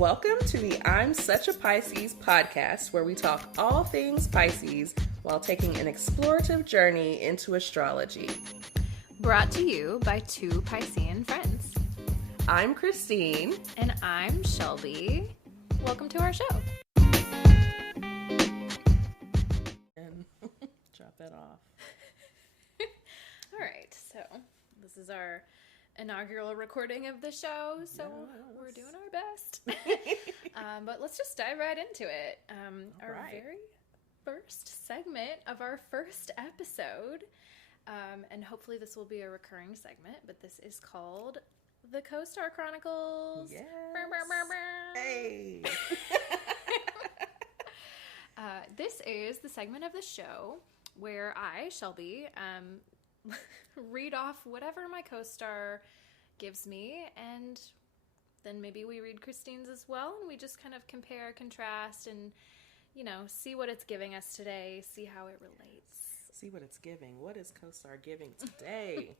Welcome to the I'm Such a Pisces podcast, where we talk all things Pisces while taking an explorative journey into astrology. Brought to you by two Piscean friends. I'm Christine. And I'm Shelby. Welcome to our show. And drop that off. All right, so this is our inaugural recording of the show, so we're doing our best. But let's just dive right into it. Our very first segment of our first episode, and hopefully this will be a recurring segment, but this is called The Co-Star Chronicles. Yes. Hey! This is the segment of the show where I, Shelby, read off whatever my co-star gives me, and then maybe we read Christine's as well, and we just kind of compare, contrast, and, you know, see what it's giving us today, see how it relates. See what it's giving. What is co-star giving today?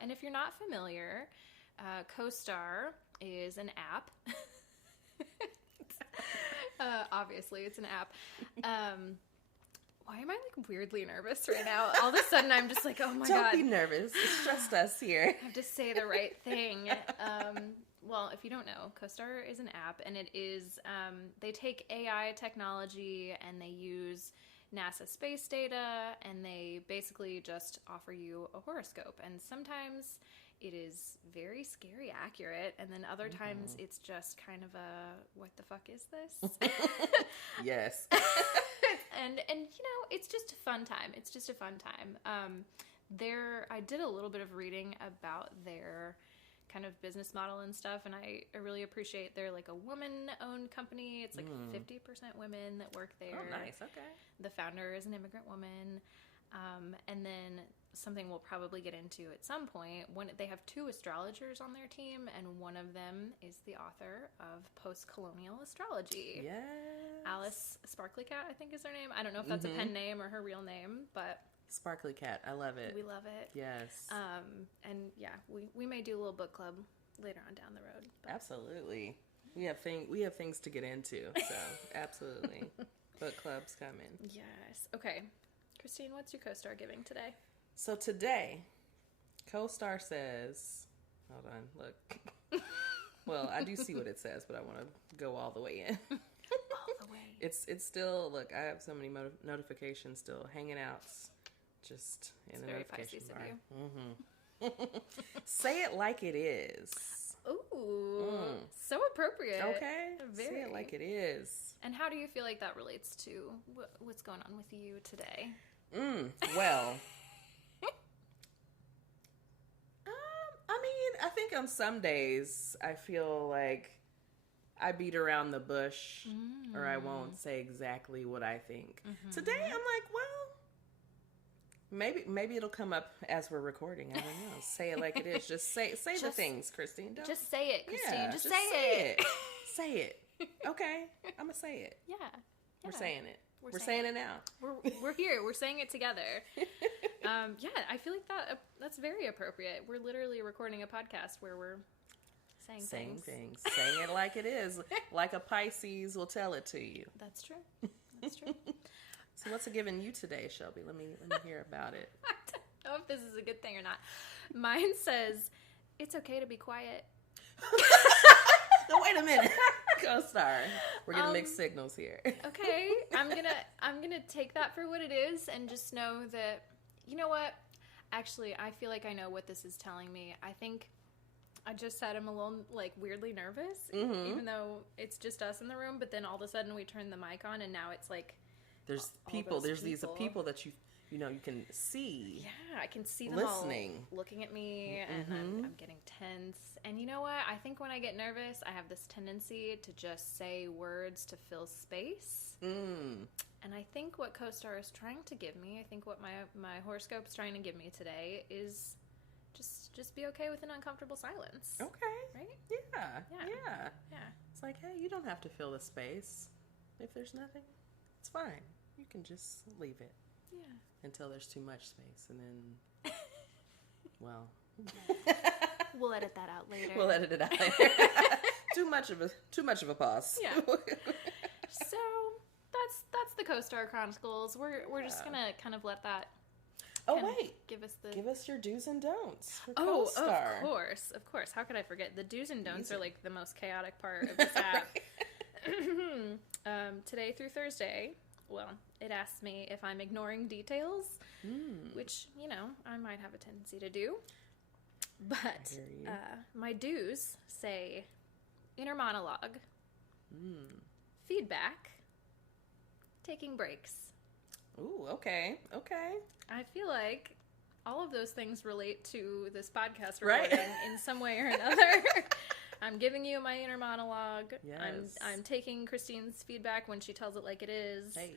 And if you're not familiar, co-star is an app. Obviously, it's an app. Why am I, like, weirdly nervous right now? All of a sudden, I'm just like, oh, my God. Don't be nervous. It's just us here. I have to say the right thing. Well, if you don't know, Co-Star is an app, and it is, they take AI technology, and they use NASA space data, and they basically just offer you a horoscope. And sometimes it is very scary accurate, and then other times it's just kind of a, what the fuck is this? Yes. And you know, it's just a fun time. It's just a fun time. I did a little bit of reading about their kind of business model and stuff, and I really appreciate they're like a woman-owned company. It's like 50% women that work there. Oh, nice. Okay. The founder is an immigrant woman. And then something we'll probably get into at some point, when they have two astrologers on their team, and one of them is the author of Post-Colonial Astrology. Yes. Alice Sparkly Cat, I think is her name. I don't know if that's a pen name or her real name, but Sparkly Cat. I love it. we love it. Yes. And yeah, we may do a little book club later on down the road. But. Absolutely. We have things to get into, so absolutely. Book clubs coming. Yes. Okay. Christine, what's your co-star giving today? So today, co-star says, hold on, look. Well, I do see what it says, but I want to go all the way in. All the way. It's still, look, I have so many notifications still hanging out just in the notification bar. Mm-hmm. Say it like it is. Ooh, so appropriate. Okay, Very. Say it like it is. And how do you feel like that relates to what's going on with you today? Well, I mean, I think on some days I feel like I beat around the bush, or I won't say exactly what I think. Today, I'm like, well, maybe it'll come up as we're recording. I don't know. Say it like it is. Just say the things, Christine. Don't, just say it, Christine. Yeah, just say it. Say it. Okay, I'm gonna say it. Yeah. We're saying it. We're saying saying it now. We're here. We're saying it together. Yeah, I feel like that's very appropriate. We're literally recording a podcast where we're saying things. Saying it like it is. Like a Pisces will tell it to you. That's true. That's true. So what's it giving you today, Shelby? Let me hear about it. I don't know if this is a good thing or not. Mine says, it's okay to be quiet. No, wait a minute. Co-star. We're getting mixed signals here. Okay. I'm gonna take that for what it is and just know that, you know what? Actually, I feel like I know what this is telling me. I think I just said I'm a little, like, weirdly nervous, even though it's just us in the room, but then all of a sudden we turn the mic on and now it's like there's these people that you can see. Yeah, I can see them listening, all looking at me, and I'm getting tense. And you know what? I think when I get nervous, I have this tendency to just say words to fill space. And I think what co-star is trying to give me, I think what my horoscope is trying to give me today is just be okay with an uncomfortable silence. Okay. Right? Yeah. It's like, hey, you don't have to fill the space. If there's nothing, it's fine. You can just leave it. Yeah. Until there's too much space, and then, well, We'll edit that out later. We'll edit it out later. Too much of a pause. Yeah. So that's the Co-Star Chronicles. We're just gonna kind of let that. Give us your do's and don'ts for Co-Star. Of course. How could I forget? The do's and don'ts are like the most chaotic part of this app. Today through Thursday, well, it asks me if I'm ignoring details, which, I might have a tendency to do. But my do's say inner monologue, feedback, taking breaks. Ooh, okay. I feel like all of those things relate to this podcast recording in some way or another. I'm giving you my inner monologue. Yes. I'm taking Christine's feedback when she tells it like it is. Hey.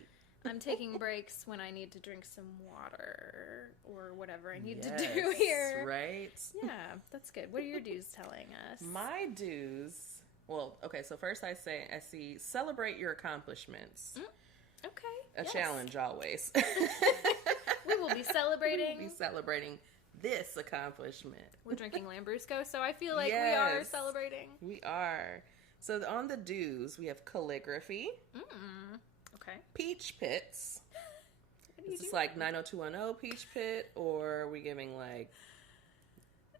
I'm taking breaks when I need to drink some water or whatever I need to do here. Right? Yeah, that's good. What are your do's telling us? My do's, well, okay, so first I see celebrate your accomplishments. Okay. A challenge always. We will be celebrating. We'll be celebrating this accomplishment. We're drinking Lambrusco, so I feel like we are celebrating. We are. So on the do's, we have calligraphy. Okay. Peach pits. Is this like 90210 peach pit, or are we giving like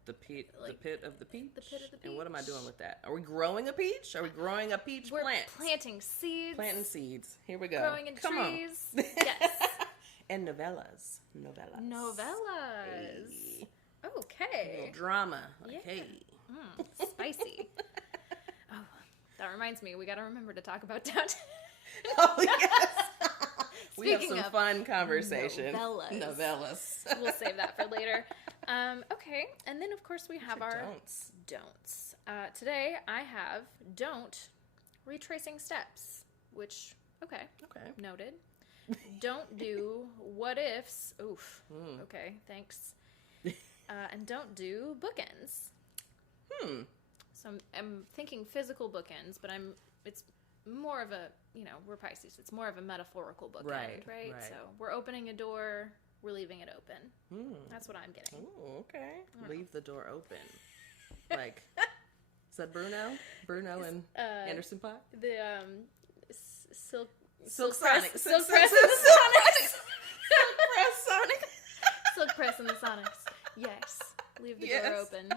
the pit of the peach? The pit of the peach. And what am I doing with that? Are we growing a peach? Are we growing a peach plant? We're planting seeds. Planting seeds. Here we go. Growing in Come trees. On. Yes. And novellas. Hey. Okay. A little drama. Yeah. Hey. Spicy. Oh, that reminds me. We got to remember to talk about downtown. Oh, yes. We have Speaking some of fun conversation. Novellas. We'll save that for later. Okay. And then, of course, we have our don'ts. Today, I have don't retracing steps, which, okay. Noted. Don't do what ifs. Oof. Okay, thanks. And don't do bookends. So I'm thinking physical bookends, but it's more of a, we're Pisces. It's more of a metaphorical bookend, right? So we're opening a door, we're leaving it open. That's what I'm getting. Oh, okay. Leave the door open. Like, is that Bruno? Bruno and Anderson Pot? The Silk Sonic. Silk Press and the Sonics. Silk Press and the Sonics. Yes. Leave the door open.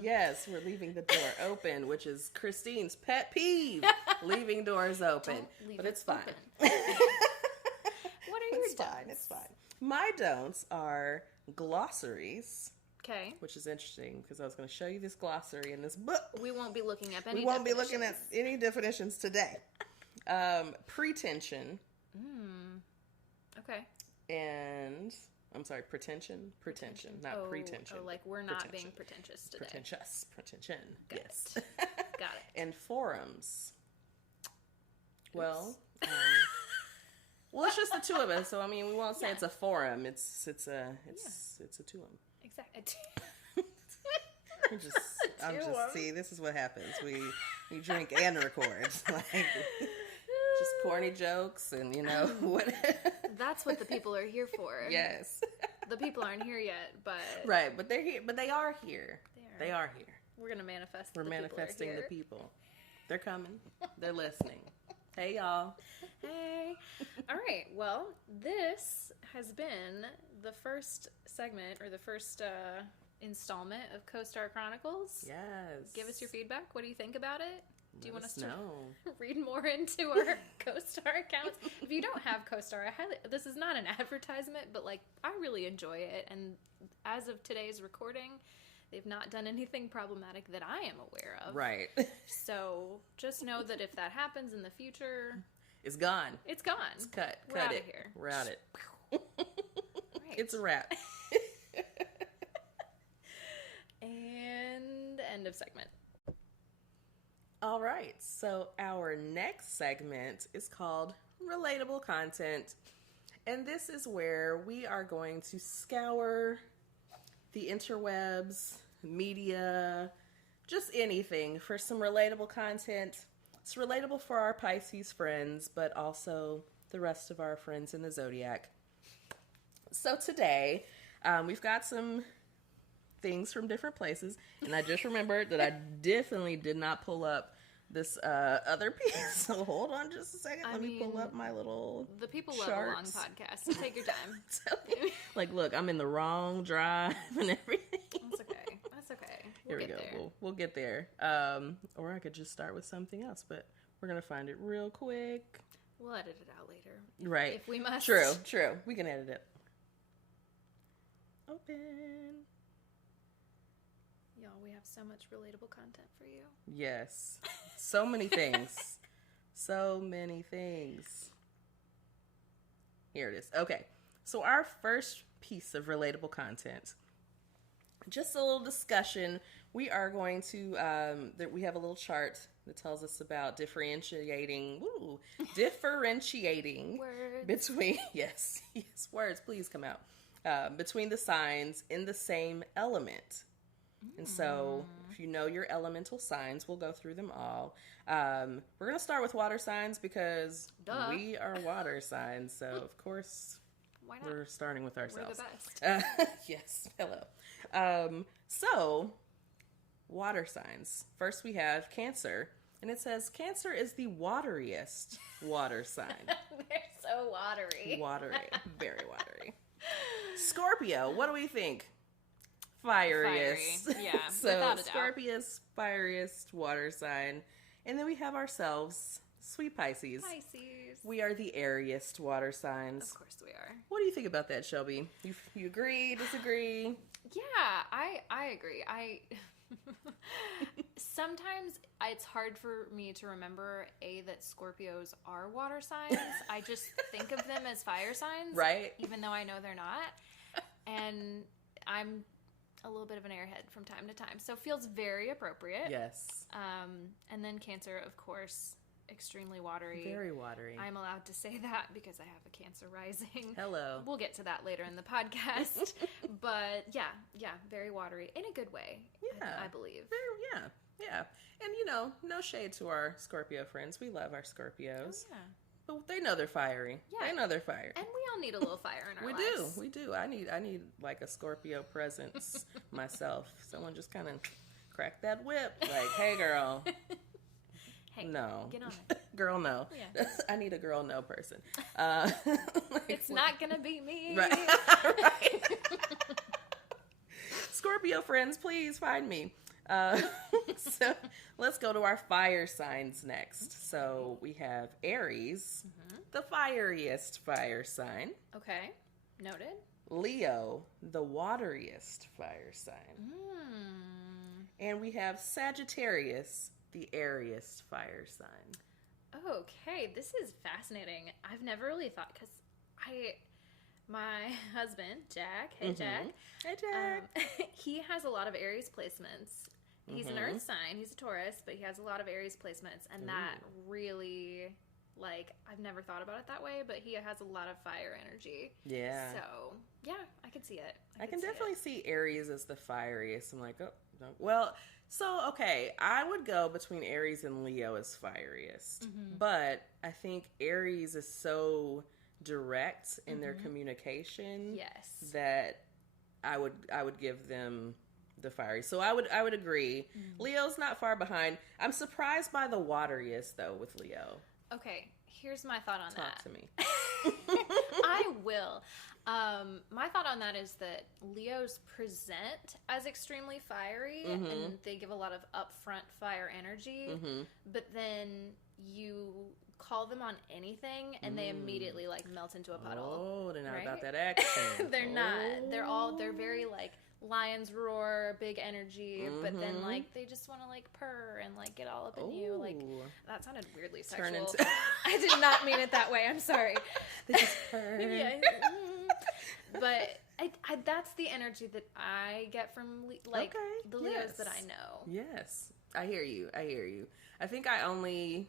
Yes, we're leaving the door open, which is Christine's pet peeve. Leaving doors open. But it's fine. What are your don'ts? It's fine. My don'ts are glossaries. Okay. Which is interesting because I was going to show you this glossary in this book. We won't be looking at any We won't be looking at any definitions today. Pretension. Okay. And, I'm sorry, pretension, not pretension. Oh, like we're not being pretentious today. Pretension. Got Yes. it. Got it. And forums. Well, it's just the two of us, so I mean, we won't say it's a forum. It's a two-um. Exactly. See, this is what happens. We drink and record. Like, just corny jokes and, what. That's what the people are here for. Yes. The people aren't here yet, but. Right, but they're here. But they are here. They are here. We're going to manifest We're manifesting the people. They're coming. They're listening. Hey, y'all. Hey. All right. Well, this has been the first segment or the first installment of Co-Star Chronicles. Yes. Give us your feedback. What do you think about it? Do you want us to know. Read more into our Co-Star accounts? If you don't have Co-Star, this is not an advertisement, but I really enjoy it. And as of today's recording, they've not done anything problematic that I am aware of. Right. So just know that if that happens in the future, it's gone. It's gone. It's cut. We're cut out it. Of here. We're out it. Right. It's a wrap. And end of segment. All right, so our next segment is called Relatable Content, and this is where we are going to scour the interwebs, media, just anything for some relatable content. It's relatable for our Pisces friends, but also the rest of our friends in the Zodiac. So today, we've got some things from different places, and I just remembered that I definitely did not pull up this other piece. So hold on just a second. Let me pull up my little The people charts. love a long podcast, so take your time. Like, look, I'm in the wrong drive and everything. That's okay. That's okay. Here we go. We'll get there. Or I could just start with something else, but we're going to find it real quick. We'll edit it out later. Right. If we must. True. We can edit it. Open. Y'all, we have so much relatable content for you. Yes. So many things. So many things. Here it is. Okay. So our first piece of relatable content, just a little discussion. We are going to, we have a little chart that tells us about differentiating Words. between, yes, words, please come out, between the signs in the same element. And so if you know your elemental signs, we'll go through them all. We're going to start with water signs because we are water signs. So, of course, why not? We're starting with ourselves. We're the best. Yes. Hello. So, water signs. First, we have Cancer. And it says Cancer is the wateriest water sign. They're so watery. Watery. Very watery. Scorpio. What do we think? Fieriest. Fiery. Yeah, so without a doubt. Scorpius, fieriest water sign. And then we have ourselves, sweet Pisces. We are the airiest water signs. Of course we are. What do you think about that, Shelby? You agree, disagree? Yeah, I agree. Sometimes it's hard for me to remember, that Scorpios are water signs. I just think of them as fire signs. Right. Even though I know they're not. And I'm a little bit of an airhead from time to time. So it feels very appropriate. Yes. And then Cancer, of course, extremely watery. Very watery. I'm allowed to say that because I have a Cancer rising. Hello. We'll get to that later in the podcast. But yeah, very watery in a good way. Yeah. I believe. Yeah. And no shade to our Scorpio friends. We love our Scorpios. Oh, yeah. But they know they're fiery. Yeah. They know they're fiery. And we all need a little fire in our lives. We do. I need like a Scorpio presence myself. Someone just kind of crack that whip. Like, hey, girl. Hey, no. Get on it. Girl, no. Yeah. I need a girl, no person. It's not going to be me. Right. Right. Scorpio friends, please find me. So let's go to our fire signs next. So we have Aries, the fieriest fire sign. Okay. Noted. Leo, the wateriest fire sign. And we have Sagittarius, the airiest fire sign. Okay, this is fascinating. I've never really thought, because my husband, Jack, hey Jack. Hey Jack. He has a lot of Aries placements. He's an earth sign, he's a Taurus, but he has a lot of Aries placements, and that really, I've never thought about it that way, but he has a lot of fire energy. Yeah. So, yeah, I could see it. I can definitely see Aries as the fieriest. I'm like, oh, no. Well, so, okay, I would go between Aries and Leo as fieriest, but I think Aries is so direct in their communication that I would give them the fiery. So I would agree. Leo's not far behind. I'm surprised by the wateriest though with Leo. Okay, here's my thought on that. Talk to me. I will. My thought on that is that Leos present as extremely fiery and they give a lot of upfront fire energy, but then you call them on anything and they immediately melt into a puddle. Oh, they're not right? about that action. They're not. They're very lion's roar, big energy, but then they just want to purr and get all up in you. That sounded weirdly sexual. I did not mean it that way. I'm sorry. They just purr. Yeah. But I that's the energy that I get from the Leos that I know. Yes, I hear you. I think I only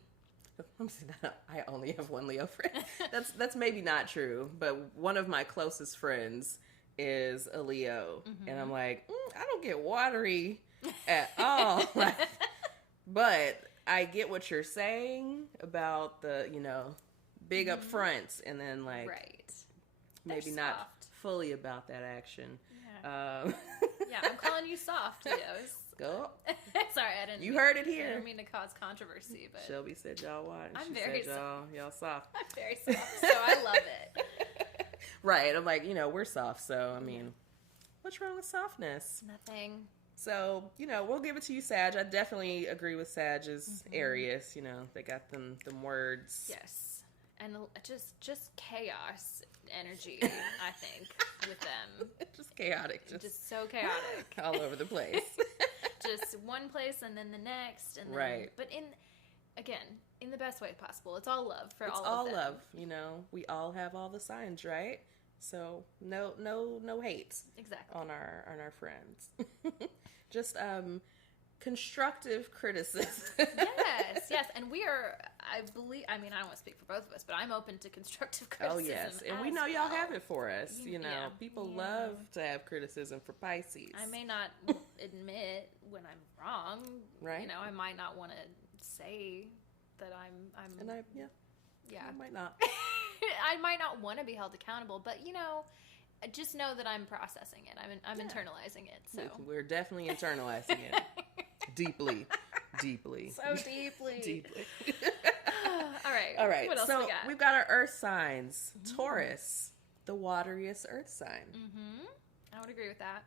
have one Leo friend. That's maybe not true, but one of my closest friends is a Leo, and I'm like, I don't get watery at all. But I get what you're saying about the big up fronts, and then right. maybe not fully about that action. Yeah. Yeah, I'm calling you soft, Leos. Go. Sorry, I didn't. You heard it here. I didn't mean to cause controversy, but Shelby said y'all what? I'm she very said y'all soft. I'm very soft, so I love it. Right. I'm like, we're soft, so I mean, what's wrong with softness? Nothing. So, we'll give it to you, Sag. I definitely agree with Sag's Aries. They got them words. Yes. And just chaos energy, I think, with them. Just chaotic. Just so chaotic. All over the place. Just one place and then the next. And then, right. But in the best way possible. It's all love for it's all of them. It's all love. We all have all the signs, right? So no hate. Exactly. On our friends. Just constructive criticism. Yes, and we are. I mean, I don't want to speak for both of us, but I'm open to constructive criticism. Oh yes, and we know y'all have it for us. People love to have criticism for Pisces. I may not admit when I'm wrong. Right. I might not want to say that I'm. And I might not. I might not want to be held accountable, but just know that I'm processing it. I'm internalizing it. So we're definitely internalizing it deeply. So deeply. All right. What else so we got? We've got our Earth signs. Taurus, the wateriest Earth sign. I would agree with that.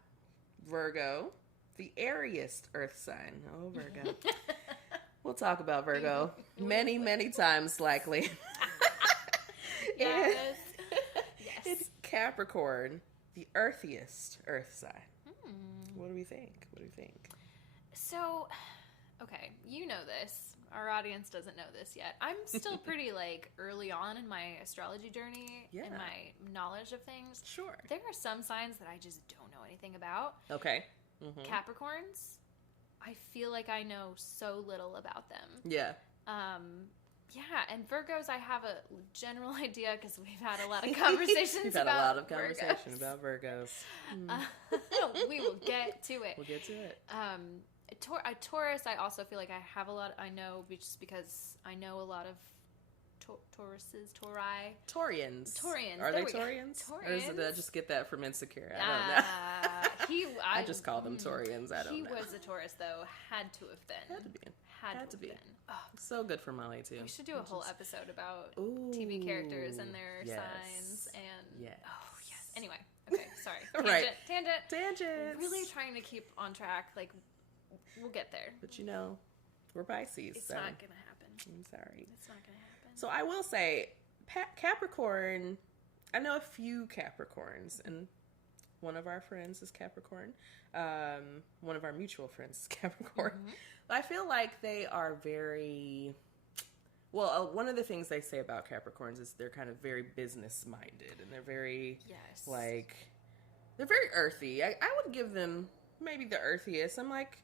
Virgo, the airiest Earth sign. Oh, Virgo. We'll talk about Virgo many, many times, likely. Yes. It's Capricorn, the earthiest Earth sign. What do we think? So, okay, you know this. Our audience doesn't know this yet. I'm still pretty, early on in my astrology journey and my knowledge of things. Sure. There are some signs that I just don't know anything about. Okay. Capricorns, I feel like I know so little about them. Yeah. Yeah, and Virgos, I have a general idea because we've had a lot of conversations We've had about a lot of conversation Virgos. about Virgos. We will get to it. We'll get to it. Taurus, I also feel like I know just because I know a lot of Taurians. Are they Taurians? Or did I just get that from Insecure? I don't know. I just call them Taurians. I don't know. He was a Taurus, though. Had to have been. Had to be. Oh, so good for Molly, too. We should do a whole episode about TV characters and their signs. And oh, yes. Anyway. Okay, sorry. Tangent. Really trying to keep on track. We'll get there. But we're Pisces. It's not going to happen. I'm sorry. It's not going to happen. So I will say, Capricorn, I know a few Capricorns, and one of our friends is Capricorn. One of our mutual friends is Capricorn. I feel like they are very... Well, one of the things they say about Capricorns is they're kind of very business-minded, and they're very, they're very earthy. I would give them maybe the earthiest. I'm like,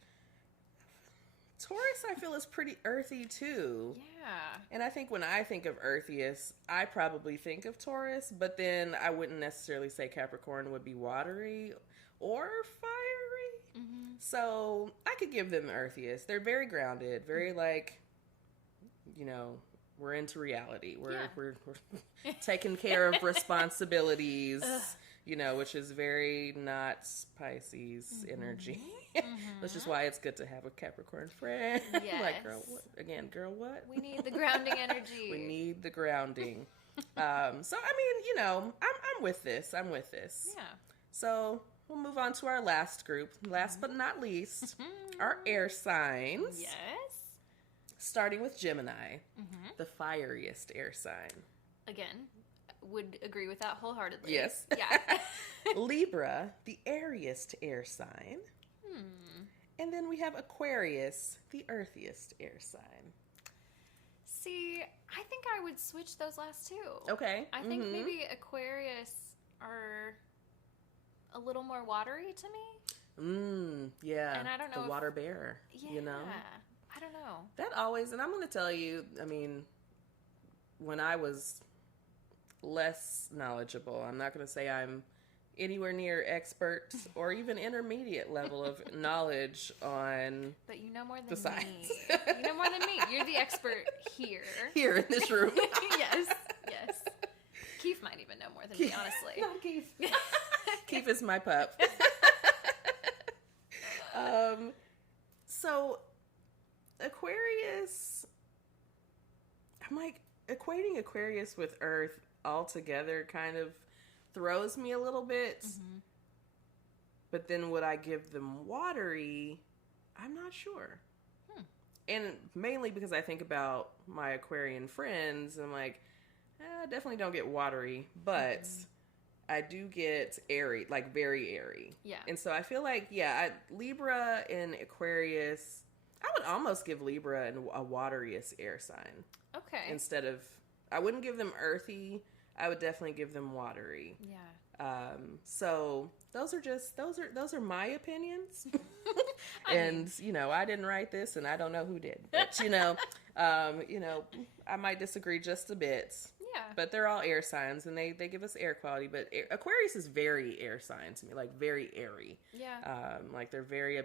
Taurus, I feel, is pretty earthy, too. Yeah. And I think when I think of earthiest, I probably think of Taurus, but then I wouldn't necessarily say Capricorn would be watery or fiery. So I could give them the earthiest. They're very grounded, very we're into reality. We're taking care of responsibilities, which is very not Pisces energy. Which is why it's good to have a Capricorn friend. Yes. Girl, what? We need the grounding energy. We need the grounding. So, I mean, I'm with this. Yeah. So, we'll move on to our last group. Last but not least, our air signs. Yes. Starting with Gemini, the fieriest air sign. Again, would agree with that wholeheartedly. Yes. Yeah. Libra, the airiest air sign. And then we have Aquarius, the earthiest air sign. See, I think I would switch those last two. Okay. I think maybe Aquarius are a little more watery to me. Yeah. And I don't know the water bearer. Yeah. I don't know. That always, and I'm going to tell you, I mean, when I was less knowledgeable, I'm not going to say I'm anywhere near expert or even intermediate level of knowledge on but you know more than the science. Me. You know more than me. You're the expert here. Here in this room. Yes. Keith might even know more than me, honestly. Not Keith. Keith is my pup. Aquarius with Earth altogether kind of throws me a little bit. Mm-hmm. But then would I give them watery? I'm not sure. And mainly because I think about my Aquarian friends, and I'm like, I definitely don't get watery, but I do get airy, like very airy. Yeah. And so I feel like, Libra and Aquarius, I would almost give Libra a wateriest air sign. Okay. Instead of, I wouldn't give them earthy, I would definitely give them watery. Yeah. So those are my opinions. And, I didn't write this and I don't know who did, but I might disagree just a bit. Yeah. But they're all air signs and they give us air quality, but Aquarius is very air sign to me, like very airy. Yeah. Like they're very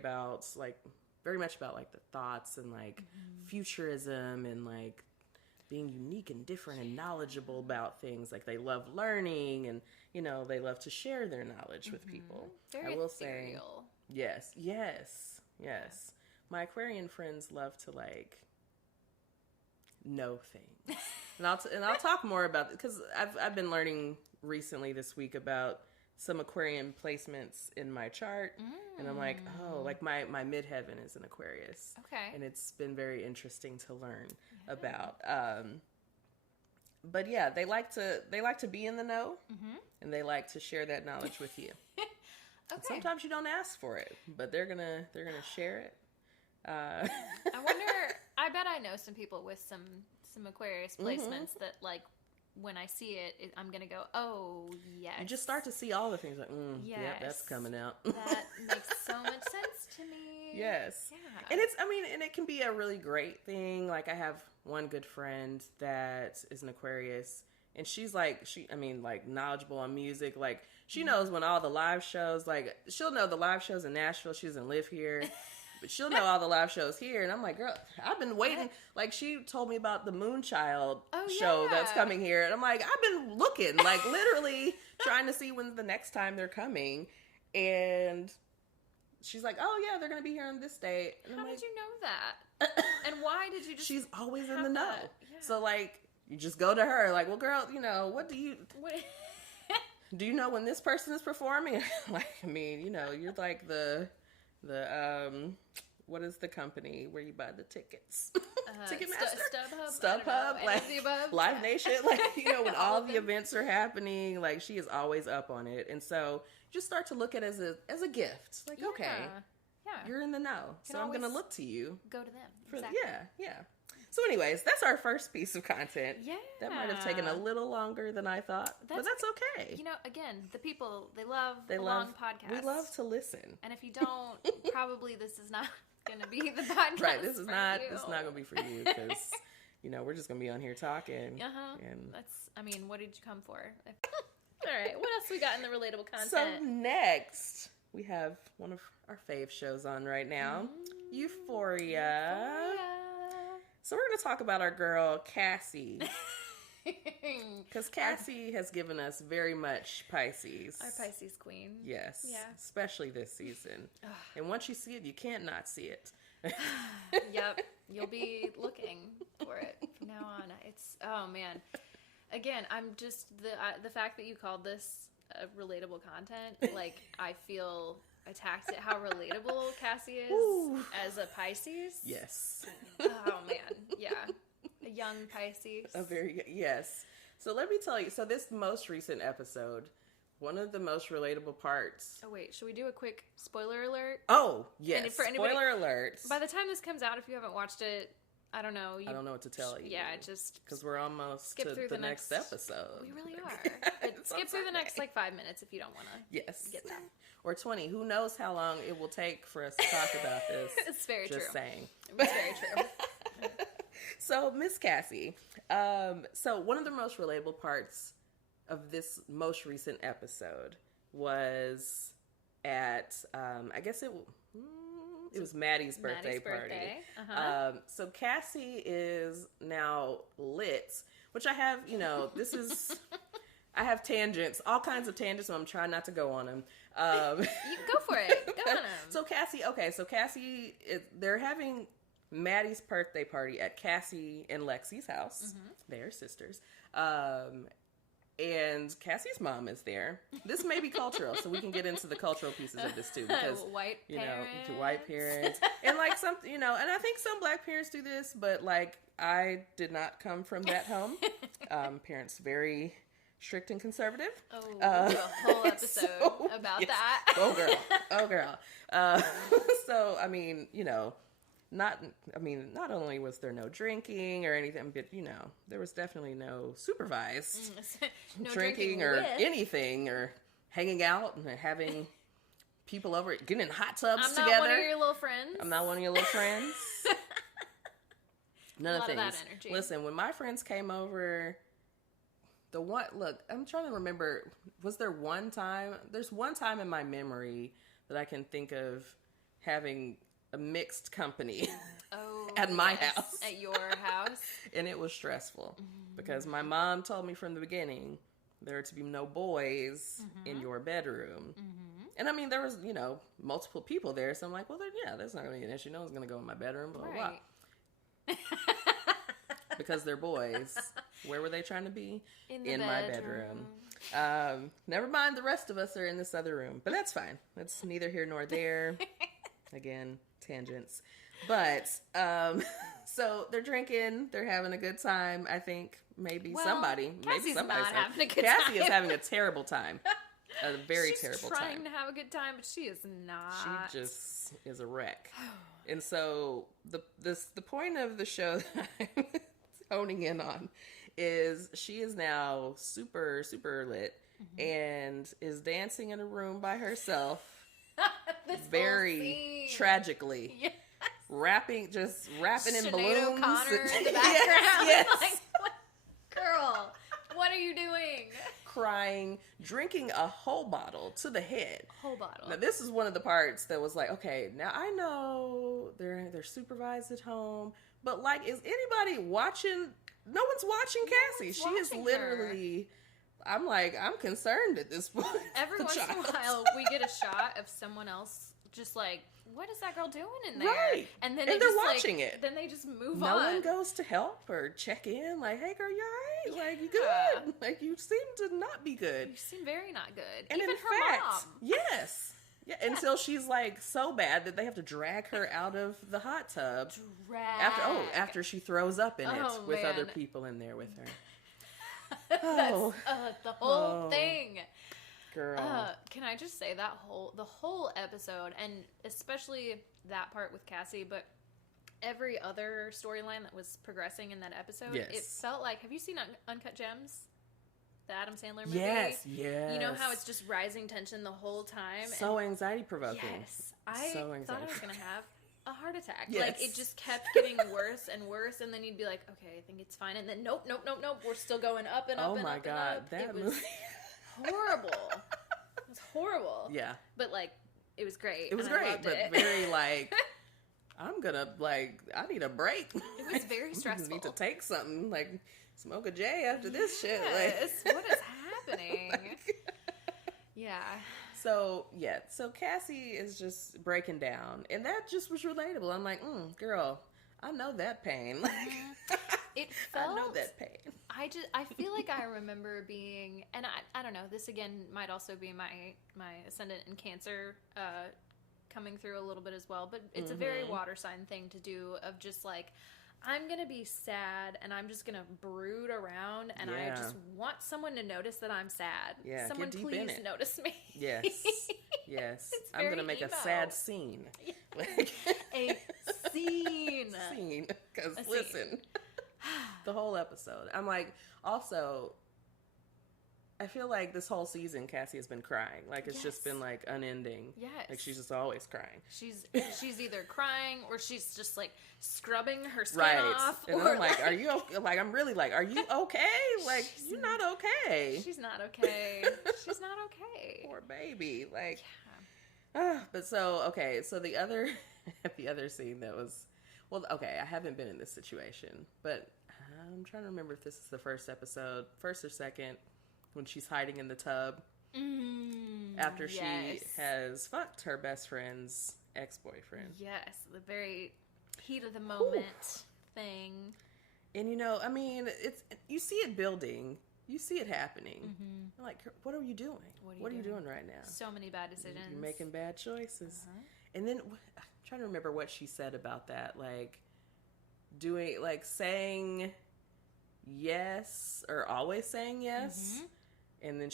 much about like the thoughts and like futurism and like being unique and different and knowledgeable about things. Like they love learning and, they love to share their knowledge with people. Very I will ethereal. Say, yes. My Aquarian friends love to like know things. And I'll talk more about it because I've been learning recently this week about some Aquarian placements in my chart. And I'm like, oh, like my midheaven is an Aquarius. Okay. And it's been very interesting to learn about. But yeah, they like to be in the know, and they like to share that knowledge with you. Okay. Sometimes you don't ask for it, but they're gonna share it. I wonder. I bet I know some people with some Aquarius placements that like when I see it, I'm gonna go, oh yes. You just start to see all the things like, yes, yeah, that's coming out. That makes so much sense to me. Yes. Yeah. And it can be a really great thing. Like I have one good friend that is an Aquarius, and she's like, knowledgeable on music. Like she knows when all the live shows, like she'll know the live shows in Nashville. She doesn't live here. But she'll know all the live shows here. And I'm like, girl, I've been waiting. Like, she told me about the Moonchild show that's coming here. And I'm like, I've been looking, like, literally trying to see when's the next time they're coming. And she's like, oh, yeah, they're going to be here on this date. And How did you know that? And why did you just She's always in the know. Yeah. So, like, you just go to her. Like, well, girl, what do you... do you know when this person is performing? Like, I mean, you're like the what is the company where you buy the tickets? Ticketmaster? StubHub, like Live Nation, like when all the events are happening, like she is always up on it, and so you just start to look at it as a gift. Like, okay, you're in the know, so I'm gonna look to you. Go to them. Exactly. Yeah. So, anyways, that's our first piece of content. Yeah, that might have taken a little longer than I thought, but that's okay. Again, the people they love long podcasts. We love to listen, and if you don't, probably this is not going to be the podcast. Right? This is not going to be for you because we're just going to be on here talking. And what did you come for? All right, what else we got in the relatable content? So next, we have one of our fave shows on right now, Euphoria. So we're going to talk about our girl, Cassie. Because Cassie has given us very much Pisces. Our Pisces queen. Yes. Yeah. Especially this season. And once you see it, you can't not see it. Yep. You'll be looking for it from now on. Oh man. Again, I'm just, the fact that you called this relatable content, like, I feel attacked at how relatable Cassie is as a Pisces. Yes. Oh man, yeah, a young Pisces. Yes. So let me tell you. So this most recent episode, one of the most relatable parts. Oh wait, should we do a quick spoiler alert? Oh yes, spoiler alert. By the time this comes out, if you haven't watched it, I don't know. I don't know what to tell you. Yeah, just because we're almost skip through the next episode. We really are. But skip through the next 5 minutes if you don't want to. Yes. Get that. Or 20. Who knows how long it will take for us to talk about this? It's very true. Just saying. It's very true. So Miss Cassie. So one of the most relatable parts of this most recent episode was at I guess it was Maddie's birthday party. So Cassie is now lit, which I have, this is, I have tangents, all kinds of tangents, so I'm trying not to go on them. You go for it. Go on them. So Cassie, they're having Maddie's birthday party at Cassie and Lexi's house. Mm-hmm. They're sisters. And Cassie's mom is there. This may be cultural, so we can get into the cultural pieces of this too, because white parents, and like some, and I think some Black parents do this, but like I did not come from that home. Parents very strict and conservative. Oh, a whole episode about that. Oh girl. So I mean, not only was there no drinking or anything, but there was definitely no supervised no drinking or anything, or hanging out and having people over, getting in hot tubs together. I'm not one of your little friends. I'm not one of your little friends. None of things. That energy. Listen, when my friends came over, I'm trying to remember, was there one time? There's one time in my memory that I can think of having a mixed company at my house. At your house. And it was stressful because my mom told me from the beginning there are to be no boys in your bedroom. And I mean, there was, multiple people there. So I'm like, well, there's not going to be an issue. No one's going to go in my bedroom, blah, blah, blah. Because they're boys. Where were they trying to be? In my bedroom. Never mind, the rest of us are in this other room. But that's fine. That's neither here nor there. Again, tangents. But, so they're drinking. They're having a good time. I think maybe somebody's not having a good Cassie time. is having a terrible time. A very terrible time. She's trying to have a good time, but she is not. She just is a wreck. And so the point of the show that I'm honing in on is she is now super, super lit and is dancing in a room by herself. Very tragically. Yes. Rapping in Sinead balloons. O'Connor in the background. Yes. Like, girl, what are you doing? Crying, drinking a whole bottle to the head. Whole bottle. Now, this is one of the parts that was like, okay, now I know they're supervised at home, but like, is anybody watching? No one's watching Cassie. She is literally... I'm concerned at this point. Every once in a while, we get a shot of someone else just like, what is that girl doing in there? Right. And then they're watching it. Then they just move on. No one goes to help or check in. Like, hey, girl, you all right? Like, you good? Like, you seem to not be good. You seem very not good. And even in her fact, mom. yes. Yeah, until she's like so bad that they have to drag her out of the hot tub. After she throws up in it with other people in there with her. That's the whole thing. Girl. Can I just say the whole episode, and especially that part with Cassie, but every other storyline that was progressing in that episode, it felt like, have you seen Uncut Gems? The Adam Sandler movie? Yes. You know how it's just rising tension the whole time? So anxiety provoking. Yes. I thought I was going to have a heart attack. Yes. Like, it just kept getting worse and worse, and then you'd be like, okay, I think it's fine, and then nope, we're still going up and up and up. Oh my God, that movie. was horrible. It was horrible. Yeah. But, like, it was great. It was great, but very, like, I'm gonna, like, I need a break. It was very stressful. I need to take something, like, smoke a J after this shit. Like, what is happening? Yeah. So Cassie is just breaking down, and that just was relatable. I'm like, girl, I know that pain. Like, it felt, I know that pain. I feel like I remember being, and I don't know, this again might also be my ascendant in Cancer coming through a little bit as well, but it's a very water sign thing to do, of just like, I'm going to be sad and I'm just going to brood around, and I just want someone to notice that I'm sad. Yeah, someone get deep please in it. Notice me. Yes. Yes. I'm going to make emo. a sad scene. Like, a scene. Because listen, the whole episode. I'm like, also, I feel like this whole season Cassie has been crying. Like, it's just been like unending. Yes. Like, she's just always crying. She's either crying or she's just like scrubbing her skin off. And I'm like, are you okay? Like, I'm really like, are you okay? Like, you're not okay. She's not okay. She's not okay. Poor baby. Like, but so the other scene that was, well, okay, I haven't been in this situation, but I'm trying to remember if this is the first episode, first or second, when she's hiding in the tub after she has fucked her best friend's ex-boyfriend. Yes, the very heat of the moment thing. And I mean, you see it building. You see it happening. Mm-hmm. Like, what are you doing? What are you doing right now? So many bad decisions. You're making bad choices. And then I'm trying to remember what she said about that. Like, saying yes or always saying yes. Mm-hmm. And then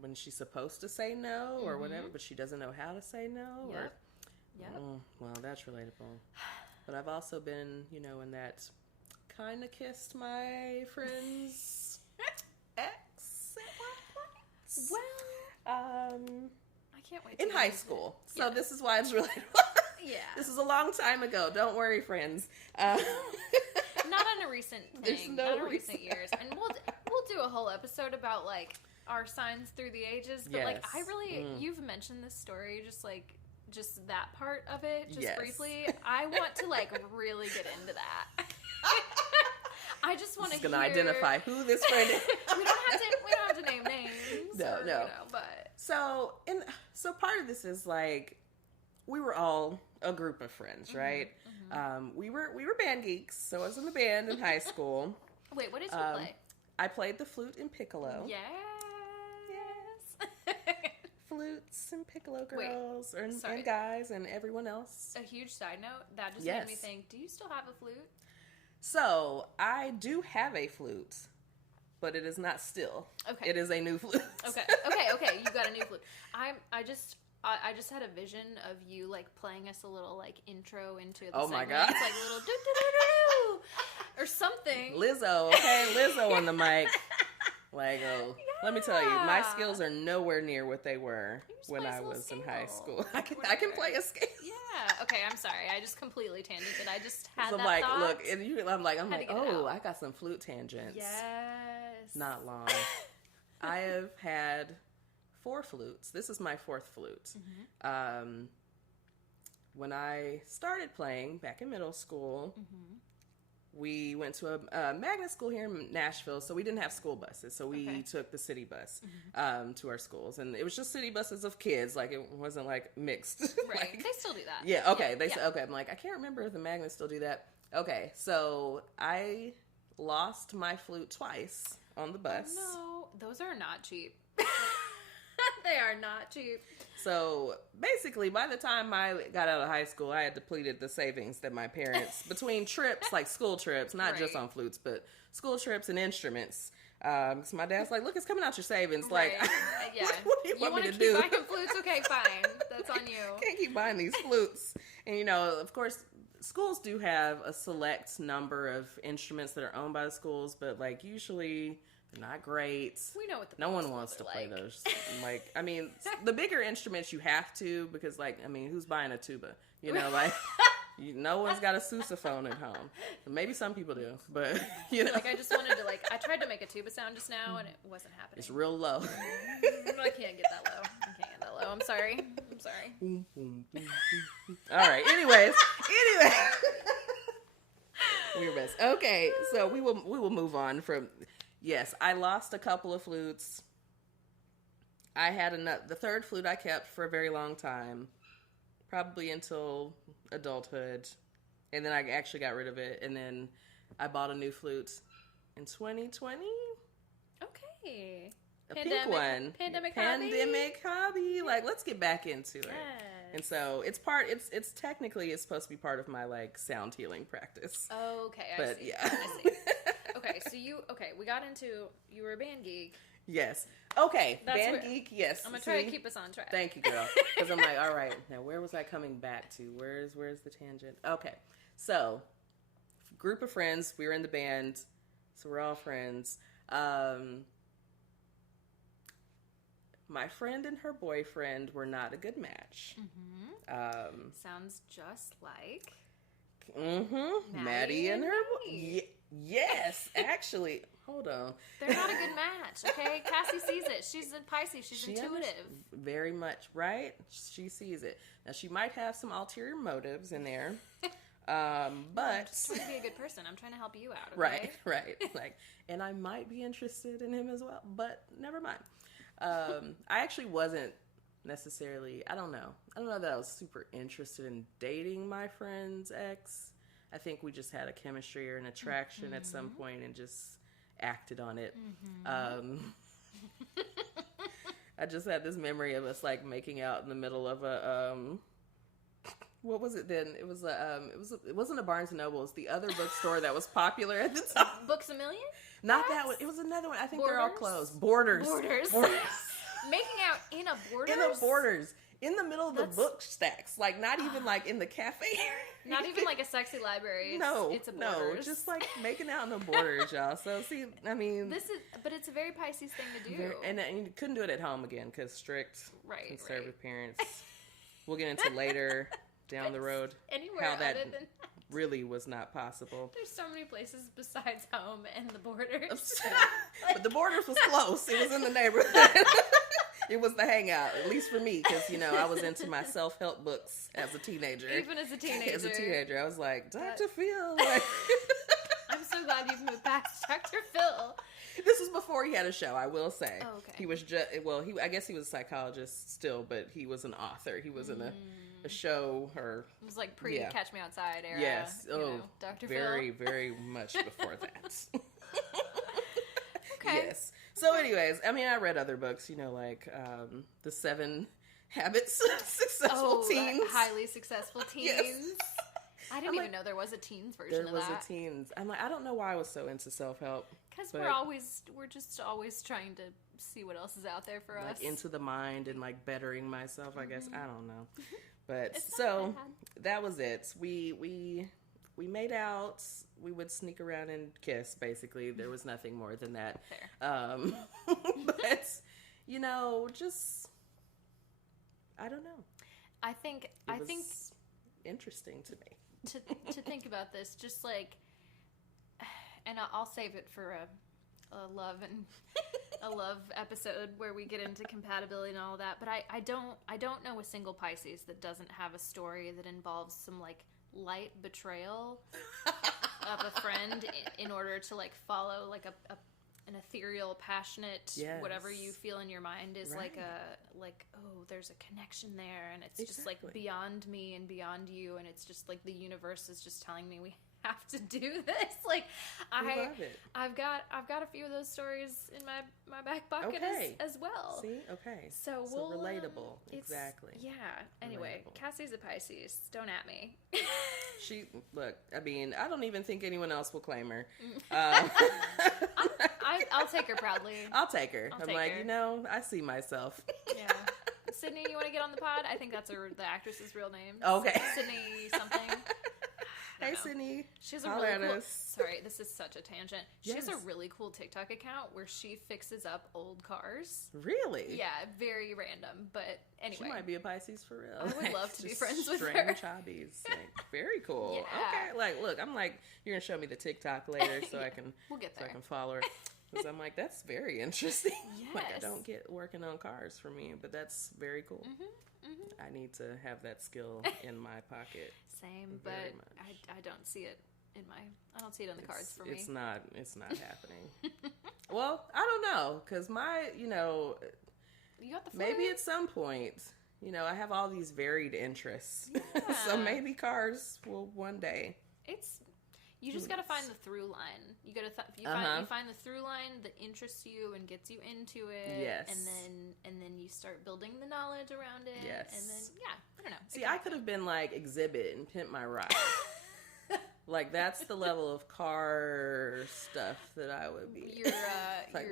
when she's supposed to say no or whatever, but she doesn't know how to say no. Yep. Well, that's relatable. But I've also been, in that kind of kissed my friend's ex at one point. Well, I can't wait. In high school. So this is why it's relatable. Yeah. This is a long time ago. Don't worry, friends. Not on a recent thing. Not in recent years. And we'll do a whole episode about like our signs through the ages. But like I really you've mentioned this story just that part of it briefly. I want to like really get into that. I just want to hear. Going to identify who this friend is. we don't have to name names. No. But so part of this is like we were all a group of friends, right? Mm-hmm. We were band geeks, so I was in the band in high school. Wait, what did you play? I played the flute and piccolo. Yes. Flutes and piccolo girls and guys and everyone else. A huge side note, that just made me think, do you still have a flute? So, I do have a flute, but it is not still. Okay. It is a new flute. Okay. You got a new flute. I just had a vision of you like playing us a little like intro into the segment. My God. It's like a little do-do-do-do-do or something. Lizzo, okay? Lizzo on the mic. Like, let me tell you, my skills are nowhere near what they were when I was in high school. I can play a scale. Yeah. Okay, I'm sorry. I just completely tangented. I just had so that like, thought. Look, and I'm like, I got some flute tangents. Yes. Not long. I have had 4 flutes. This is my 4th flute. Mm-hmm. When I started playing back in middle school, we went to a magnet school here in Nashville, so we didn't have school buses. So we took the city bus to our schools. And it was just city buses of kids. Like, it wasn't, like, mixed. Right. They still do that. Yeah, okay. Okay, I'm like, I can't remember if the magnets still do that. Okay, so I lost my flute twice on the bus. Oh, no. Those are not cheap. They are not cheap. So basically, by the time I got out of high school, I had depleted the savings that my parents, between trips, like school trips, not just on flutes, but school trips and instruments. So my dad's like, look, it's coming out your savings. Like, yeah. What do you want me to do? You want to keep buying flutes? Okay, fine. That's on you. Can't keep buying these flutes. And, of course, schools do have a select number of instruments that are owned by the schools, but, like, usually they're not great. We know what the no one wants to play those. Like, I mean, the bigger instruments you have to, because, like, I mean, who's buying a tuba? Like, no one's got a sousaphone at home. Maybe some people do, but, Like, I just wanted to, like, I tried to make a tuba sound just now, and it wasn't happening. It's real low. I can't get that low. I'm sorry. All right. Anyway. We're best. Okay, so we will move on from. Yes, I lost a couple of flutes. I had the 3rd flute I kept for a very long time, probably until adulthood, and then I actually got rid of it, and then I bought a new flute in 2020. Okay. A pink one. Pandemic hobby. Like, let's get back into it. Yes. And so it's technically supposed to be part of my like sound healing practice. Okay, I see. I see. Okay, so we got into, you were a band geek. Yes. Okay, geek, yes. I'm going to try to keep us on track. Thank you, girl. Because I'm like, all right, now where was I coming back to? Where's the tangent? Okay, so, group of friends, we were in the band, so we're all friends. My friend and her boyfriend were not a good match. Mm-hmm. Sounds just like... Mm-hmm. Maddie and her... Yes, actually. Hold on. They're not a good match, okay? Cassie sees it. She's a Pisces. She's intuitive. Very much, right? She sees it. Now, she might have some ulterior motives in there. But... I'm just trying to be a good person. I'm trying to help you out, okay? Right. Like, and I might be interested in him as well, but never mind. I actually wasn't necessarily, I don't know that I was super interested in dating my friend's ex. I think we just had a chemistry or an attraction at some point and just acted on it. I just had this memory of us like making out in the middle of a what was it then? It was it wasn't a Barnes and Noble. It's the other bookstore that was popular at the time. Books A Million? Not that one. It was another one. I think they're all closed. Borders. Making out in a Borders? In a Borders. In the middle of the book stacks. Like, not even like in the cafe. Not even like a sexy library. It's a Borders. No, just like making out in the Borders, y'all. So, see, I mean... But it's a very Pisces thing to do. And you couldn't do it at home again, because strict, conservative parents. We'll get into later, down the road, anywhere how that other than really was not possible. There's so many places besides home and the Borders. But the Borders was close. It was in the neighborhood. It was the hangout, at least for me, because, you know, I was into my self-help books as a teenager. Even as a teenager. As a teenager, I was like, Dr. Phil. Like... I'm so glad you've moved past Dr. Phil. This was before he had a show, I will say. Oh, okay. He was just, I guess he was a psychologist still, but he was an author. He was in a show or... It was like pre-Catch Me Outside era. Yes. Dr. Very, Phil. very much before that. Okay. Yes. So anyways, I mean, I read other books, you know, like The 7 Habits of Successful Teens. Highly successful teens. Yes. I didn't even know there was a teens version of that. There was a teens. I'm like, I don't know why I was so into self-help. Because we're just always trying to see what else is out there for us. Like into the mind and like bettering myself, I guess. I don't know. But so that was it. We made out. We would sneak around and kiss, basically. There was nothing more than that. Fair. But, you know, just, I don't know. I think interesting to me. To think about this, just like, and I'll save it for a love episode where we get into compatibility and all of that. But I don't know a single Pisces that doesn't have a story that involves some like light betrayal of a friend in order to like follow like an ethereal, passionate, whatever you feel in your mind is like oh, there's a connection there, and it's just like beyond me and beyond you, and it's just like the universe is just telling me we have to do this. Like I love it. I've got a few of those stories in my back pocket as well. See, okay, so we'll relatable, exactly. Yeah. Anyway, relatable. Cassie's a Pisces. Don't at me. Look. I mean, I don't even think anyone else will claim her. I'll take her proudly. I'll take her. I'm like, her. You know, I see myself. Yeah. Sydney, you want to get on the pod? I think that's the actress's real name. Okay. Sydney something. Hey, Sydney. She has a really cool... Sorry, this is such a tangent. She has a really cool TikTok account where she fixes up old cars. Really? Yeah, very random. But anyway. She might be a Pisces for real. I would love to be friends with her. Strange hobbies. Like, very cool. Yeah. Okay. Like, look, I'm like, you're going to show me the TikTok later so I can... We'll get there. So I can follow her. Because I'm like, that's very interesting. Yes. Like, I don't get working on cars for me, but that's very cool. I need to have that skill in my pocket. Same, but I don't see it I don't see it on the cards for me. It's not happening. Well, I don't know, because you got the maybe at some point, I have all these varied interests. Yeah. So maybe cars will one day. You just got to find the through line. You find the through line that interests you and gets you into it. Yes. And then you start building the knowledge around it. Yes. And then I don't know. See, I could have been like Exhibit and Pimp My Ride. Like that's the level of car stuff that I would be. Like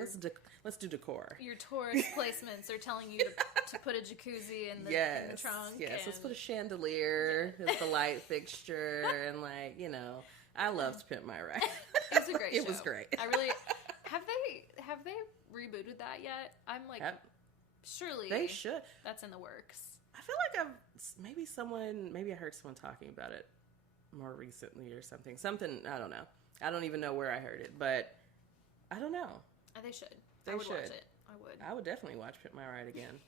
let's do decor. Your tourist placements are telling you to put a jacuzzi in the trunk. Yes, let's put a chandelier as the light fixture, and I loved Pimp My Ride. It was a great show. It was great. I really have they rebooted that yet? I'm like, surely they should. That's in the works. I feel like maybe I heard someone talking about it more recently or something. I don't know. I don't even know where I heard it, but I don't know. They should. I would watch it. I would definitely watch Pimp My Ride again.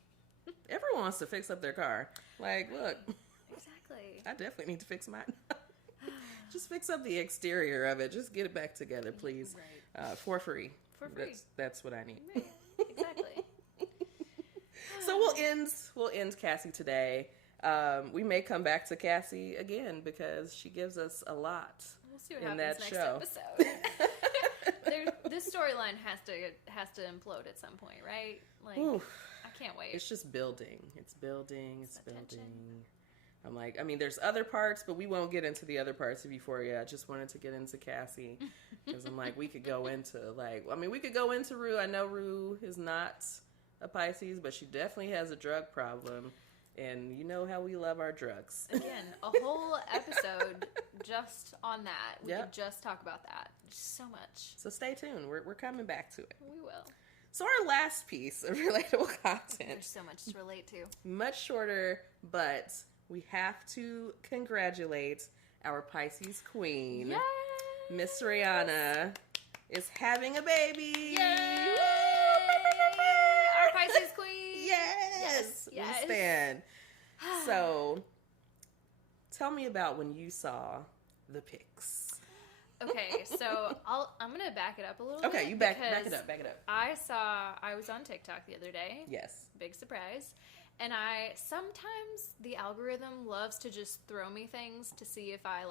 Everyone wants to fix up their car. Like, look. Exactly. I definitely need to fix mine. Just fix up the exterior of it. Just get it back together, please. Right. For free. For free. That's what I need. Right. Exactly. So we'll end Cassie today. We may come back to Cassie again because she gives us a lot. We'll see what in happens that next show. episode. This storyline has to implode at some point, right? Like, Oof. I can't wait. It's just building. It's building. It's building. Tension. I'm like, I mean, there's other parts, but we won't get into the other parts of Euphoria. I just wanted to get into Cassie because I'm like, we could go into we could go into Rue. I know Rue is not a Pisces, but she definitely has a drug problem, and you know how we love our drugs. Again, a whole episode just on that. We could just talk about that. Just so much. So stay tuned. We're coming back to it. We will. So our last piece of relatable content. There's so much to relate to. Much shorter, but we have to congratulate our Pisces queen. Yes! Miss Rihanna is having a baby. Yay! Our Pisces queen. Yes. Yes. We stand. So, tell me about when you saw the pics. Okay, so I'm gonna back it up a little bit. Okay, you back it up. I was on TikTok the other day. Yes. Big surprise. And sometimes the algorithm loves to just throw me things to see if I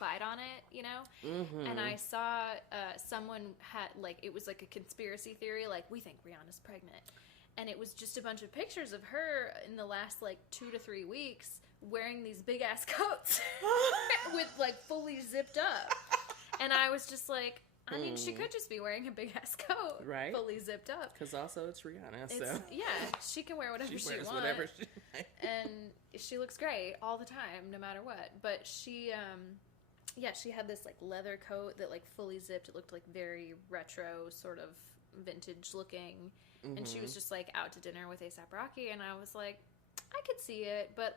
bite on it, you know? Mm-hmm. And I saw someone had it was like a conspiracy theory, we think Rihanna's pregnant. And it was just a bunch of pictures of her in the last 2 to 3 weeks wearing these big ass coats with fully zipped up. And I was just like, I mean, she could just be wearing a big ass coat, right? Fully zipped up. Because also it's Rihanna, so yeah, she can wear whatever she wants. Whatever she and she looks great all the time, no matter what. But she had this leather coat that fully zipped. It looked very retro, sort of vintage looking. Mm-hmm. And she was just out to dinner with A$AP Rocky, and I was like, I could see it, but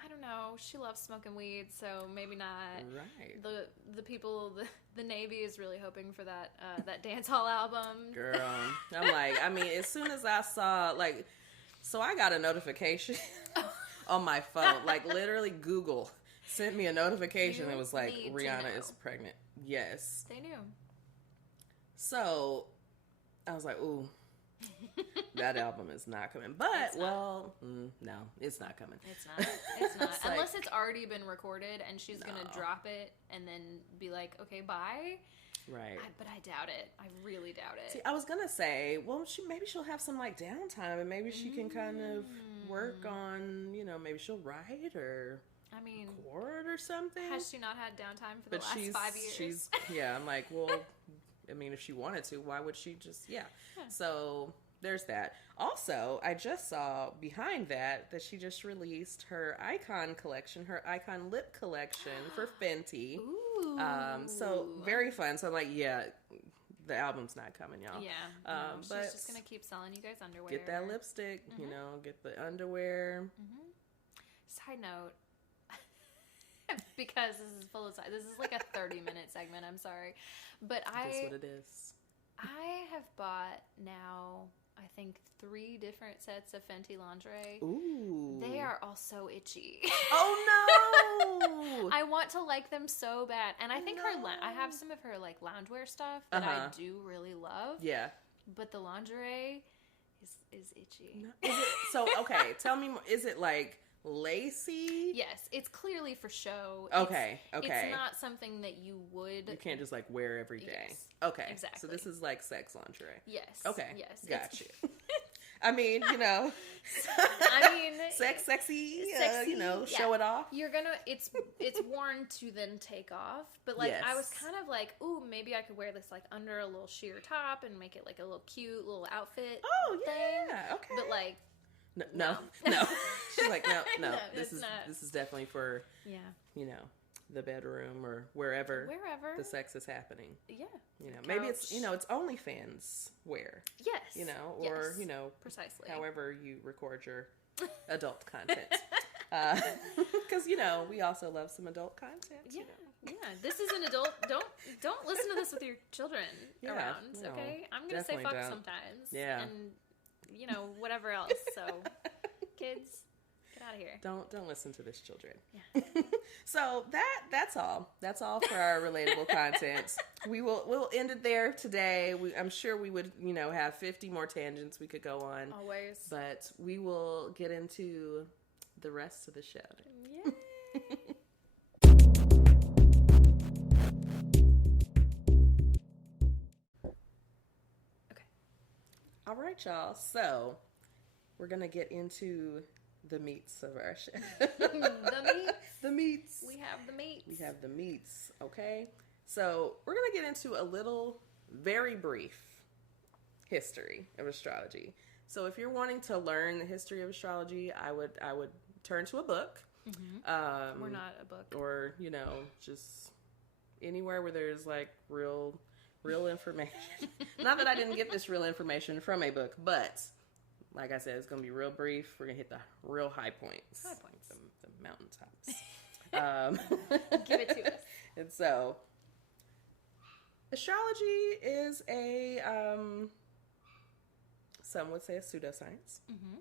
I don't know. She loves smoking weed, so maybe not. Right. The people, the Navy is really hoping for that dance hall album. Girl, I'm I mean, as soon as I saw so I got a notification on my phone. Literally Google sent me a notification. It was Rihanna is pregnant. Yes. They knew. So I was like, ooh. That album is not coming. But, no, it's not coming. It's not. It's Unless it's already been recorded and she's going to drop it and then be like, okay, bye. Right. But I doubt it. I really doubt it. See, I was going to say, well, maybe she'll have some downtime and maybe she can kind of work on, maybe she'll write or record or something. Has she not had downtime for the last 5 years? I'm like, well, I mean, if she wanted to, why would she just, So there's that. Also, I just saw behind that she just released her Icon collection, her Icon lip collection for Fenty. Ooh. So very fun. So I'm like, the album's not coming, y'all. Yeah. But she's just going to keep selling you guys underwear. Get that lipstick, get the underwear. Mm-hmm. Side note. Because this is full of this is a 30-minute segment, I'm sorry. But That's what it is. I have bought now, I think, 3 different sets of Fenty lingerie. Ooh. They are all so itchy. Oh, no! I want to like them so bad. And I think I have some of her, loungewear stuff that I do really love. Yeah. But the lingerie is itchy. No. Is it, so, okay, tell me more. Is it, lacy? Yes, it's clearly for show. Okay. It's not something that you would... You can't just, wear every day. Yes, okay. exactly. So this is, sex lingerie. Yes. Okay. Yes. Gotcha. I mean, sexy, show it off. You're gonna, it's worn to then take off. But, yes. I was kind of ooh, maybe I could wear this, under a little sheer top and make it, a little cute little outfit thing. Okay. But, No. She's like, no. This is definitely for, the bedroom or wherever the sex is happening. Yeah. Maybe it's, it's OnlyFans wear. Yes. Or, precisely. However you record your adult content. Because, we also love some adult content. Yeah. Yeah. This is an adult. Don't listen to this with your children around, no, okay? I'm going to say fuck don't. sometimes. Yeah. And, whatever else. So, kids, get out of here. Don't listen to this, children. Yeah. So that's all. That's all for our relatable content. We'll end it there today. I'm sure we would have 50 more tangents we could go on. Always. But we will get into the rest of the show. Yay! All right, y'all. So we're going to get into the meats of our show. The meats. The meats. We have the meats. We have the meats, okay? So we're going to get into a little, very brief history of astrology. So if you're wanting to learn the history of astrology, I would turn to a book. Mm-hmm. We're not a book. Or, just anywhere where there's like real information. Not that I didn't get this real information from a book, but like I said, it's going to be real brief. We're going to hit the real high points. High points. The mountaintops. Give it to us. And so, astrology is a, some would say a pseudoscience. Mm-hmm.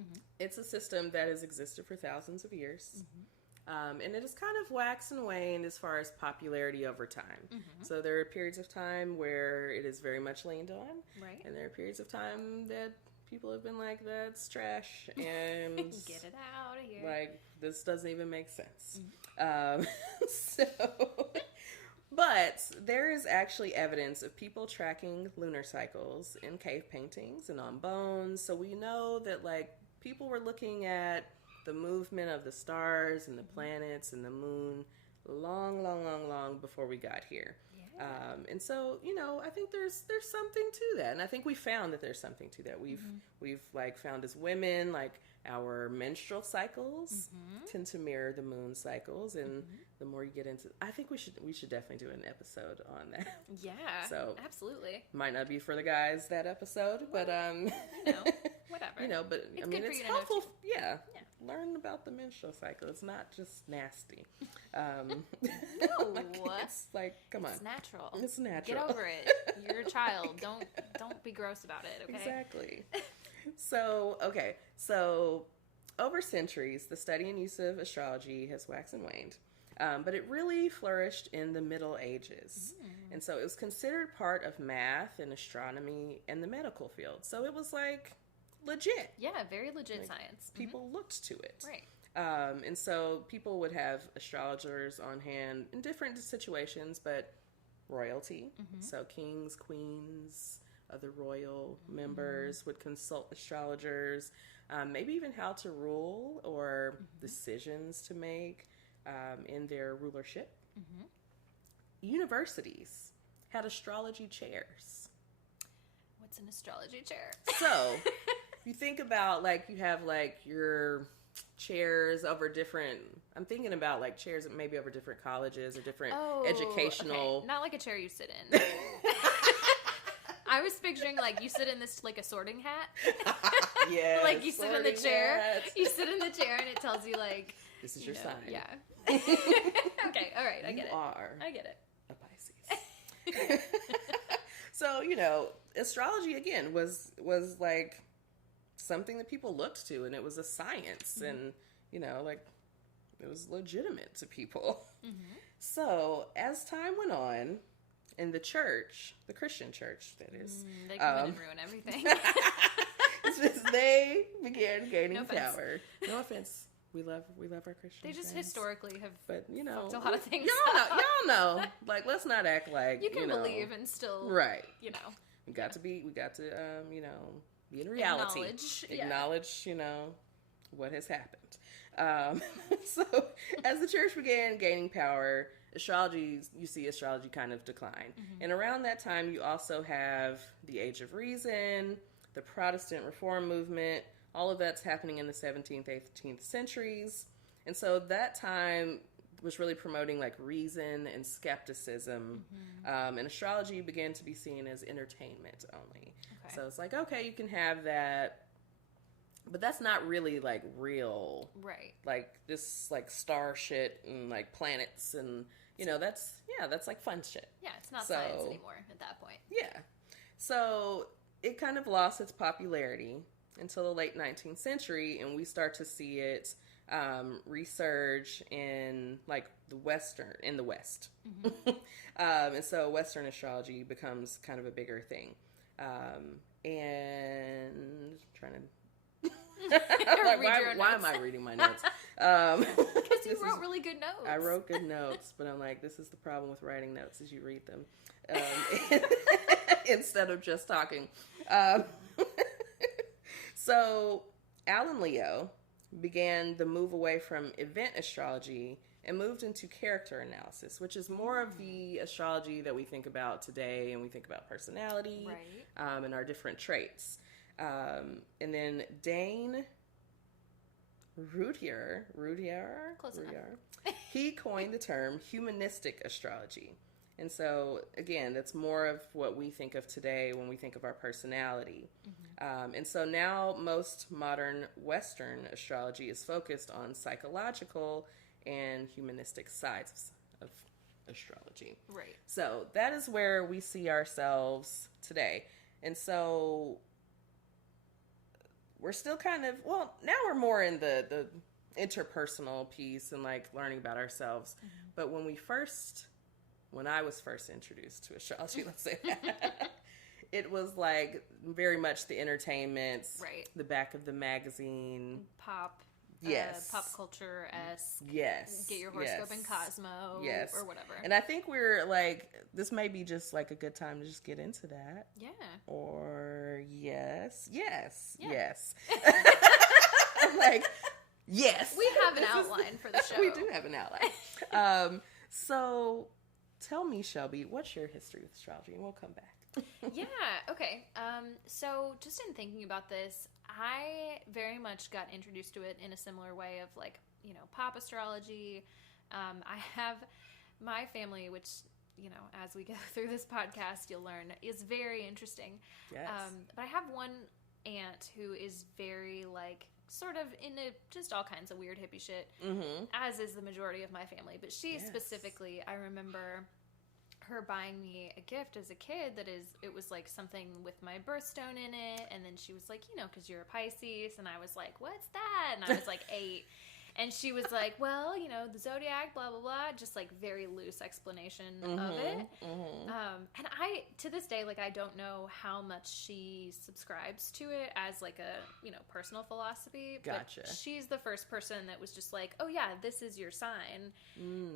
Mm-hmm. It's a system that has existed for thousands of years. Mm-hmm. And it has kind of waxed and waned as far as popularity over time. Mm-hmm. So there are periods of time where it is very much leaned on. Right. And there are periods of time that people have been like, that's trash. And get it out of here. Like, this doesn't even make sense. Mm-hmm. But there is actually evidence of people tracking lunar cycles in cave paintings and on bones. So we know that, like, people were looking at the movement of the stars and the planets and the moon long before we got here. Yeah. And so, I think there's something to that. And I think we found that there's something to that. We've like found as women, like our menstrual cycles tend to mirror the moon cycles. And the more you get into, I think we should definitely do an episode on that. Yeah. So absolutely. Might not be for the guys that episode, but whatever. But it's it's helpful. Yeah. Learn about the menstrual cycle. It's not just nasty. No. It's like, come on. It's natural. It's natural. Get over it. You're a child. Don't be gross about it, okay? Exactly. So over centuries, the study and use of astrology has waxed and waned. But it really flourished in the Middle Ages. And so it was considered part of math and astronomy and the medical field. So it was like legit. Yeah, very legit science. People looked to it. Right. And so people would have astrologers on hand in different situations, but royalty, so kings, queens, other royal members would consult astrologers, maybe even how to rule or decisions to make in their rulership. Universities had astrology chairs. What's an astrology chair? So you think about, like, you have like your chairs over different, I'm thinking about like chairs maybe over different colleges or different educational. Okay. Not like a chair you sit in. I was picturing like you sit in this like a sorting hat. Yeah. Like you sit in the chair. Hats. You sit in the chair and it tells you like, this is your sign. Yeah. Okay. All right. I get it. I get it. A Pisces. So, astrology again was like something that people looked to, and it was a science, and like it was legitimate to people. So as time went on in the church, the Christian church, that is, they come in and ruin everything. They began gaining power. No offense. We love our Christian They just friends. Historically have but fucked a lot of things y'all know. Like, let's not act like you can believe and still right. We got to be in reality. Acknowledge, what has happened. So as the church began gaining power, you see astrology kind of decline. And around that time, you also have the Age of Reason, the Protestant Reform movement. All of that's happening in the 17th, 18th centuries. And so that time was really promoting like reason and skepticism. And astrology began to be seen as entertainment only. Okay. So it's like, okay, you can have that, but that's not really like real. Right. Like this like star shit and like planets and, that's like fun shit. Yeah, it's not science anymore at that point. Yeah. So it kind of lost its popularity until the late 19th century, and we start to see it resurge in like the West. And so Western astrology becomes kind of a bigger thing. And trying to Like, why am I reading my notes? Because you wrote really good notes. I wrote good notes, but I'm like, this is the problem with writing notes, is you read them instead of just talking. So Alan Leo began the move away from event astrology and moved into character analysis, which is more of the astrology that we think about today, and we think about personality, right, and our different traits. And then Dane Rudier, he coined the term humanistic astrology. And so, again, that's more of what we think of today when we think of our personality. Mm-hmm. And so now most modern Western astrology is focused on psychological and humanistic sides of astrology. Right. So that is where we see ourselves today. And so we're still kind of, well, now we're more in the interpersonal piece and like learning about ourselves. Mm-hmm. But when I was first introduced to astrology, let's say that, it was like very much the entertainment, right, the back of the magazine, pop culture-esque. Yes. Get your horoscope in Cosmo. Yes. Or whatever. And I think we're like, this may be just like a good time to just get into that. Yeah. Or yes. Yeah. I'm like, yes. We have an outline for the show. We do have an outline. So tell me, Shelby, what's your history with astrology? And we'll come back. Yeah. Okay. So just in thinking about this, I very much got introduced to it in a similar way of like, you know, pop astrology. I have my family, which, you know, as we go through this podcast, you'll learn is very interesting. Yes. But I have one aunt who is very like sort of into just all kinds of weird hippie shit, mm-hmm, as is the majority of my family. But she specifically, I remember her buying me a gift as a kid it was like something with my birthstone in it, and then she was like, you know, because you're a Pisces, and I was like, what's that? And I was like 8, and she was like, well, you know, the zodiac, blah blah blah, just like very loose explanation, mm-hmm, of it, mm-hmm. And I, to this day, like, I don't know how much she subscribes to it as like a, you know, personal philosophy. Gotcha. But she's the first person that was just like, oh yeah, this is your sign,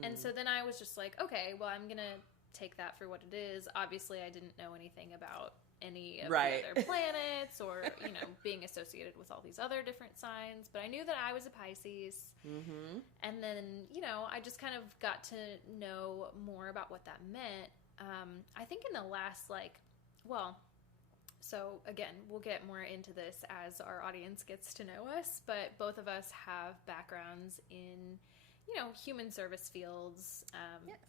and so then I was just like, okay, well, I'm gonna take that for what it is. Obviously, I didn't know anything about any of the other planets or, you know, being associated with all these other different signs, but I knew that I was a Pisces. Mm-hmm. And then, you know, I just kind of got to know more about what that meant. I think in the last, so again, we'll get more into this as our audience gets to know us, but both of us have backgrounds in, you know, human service fields,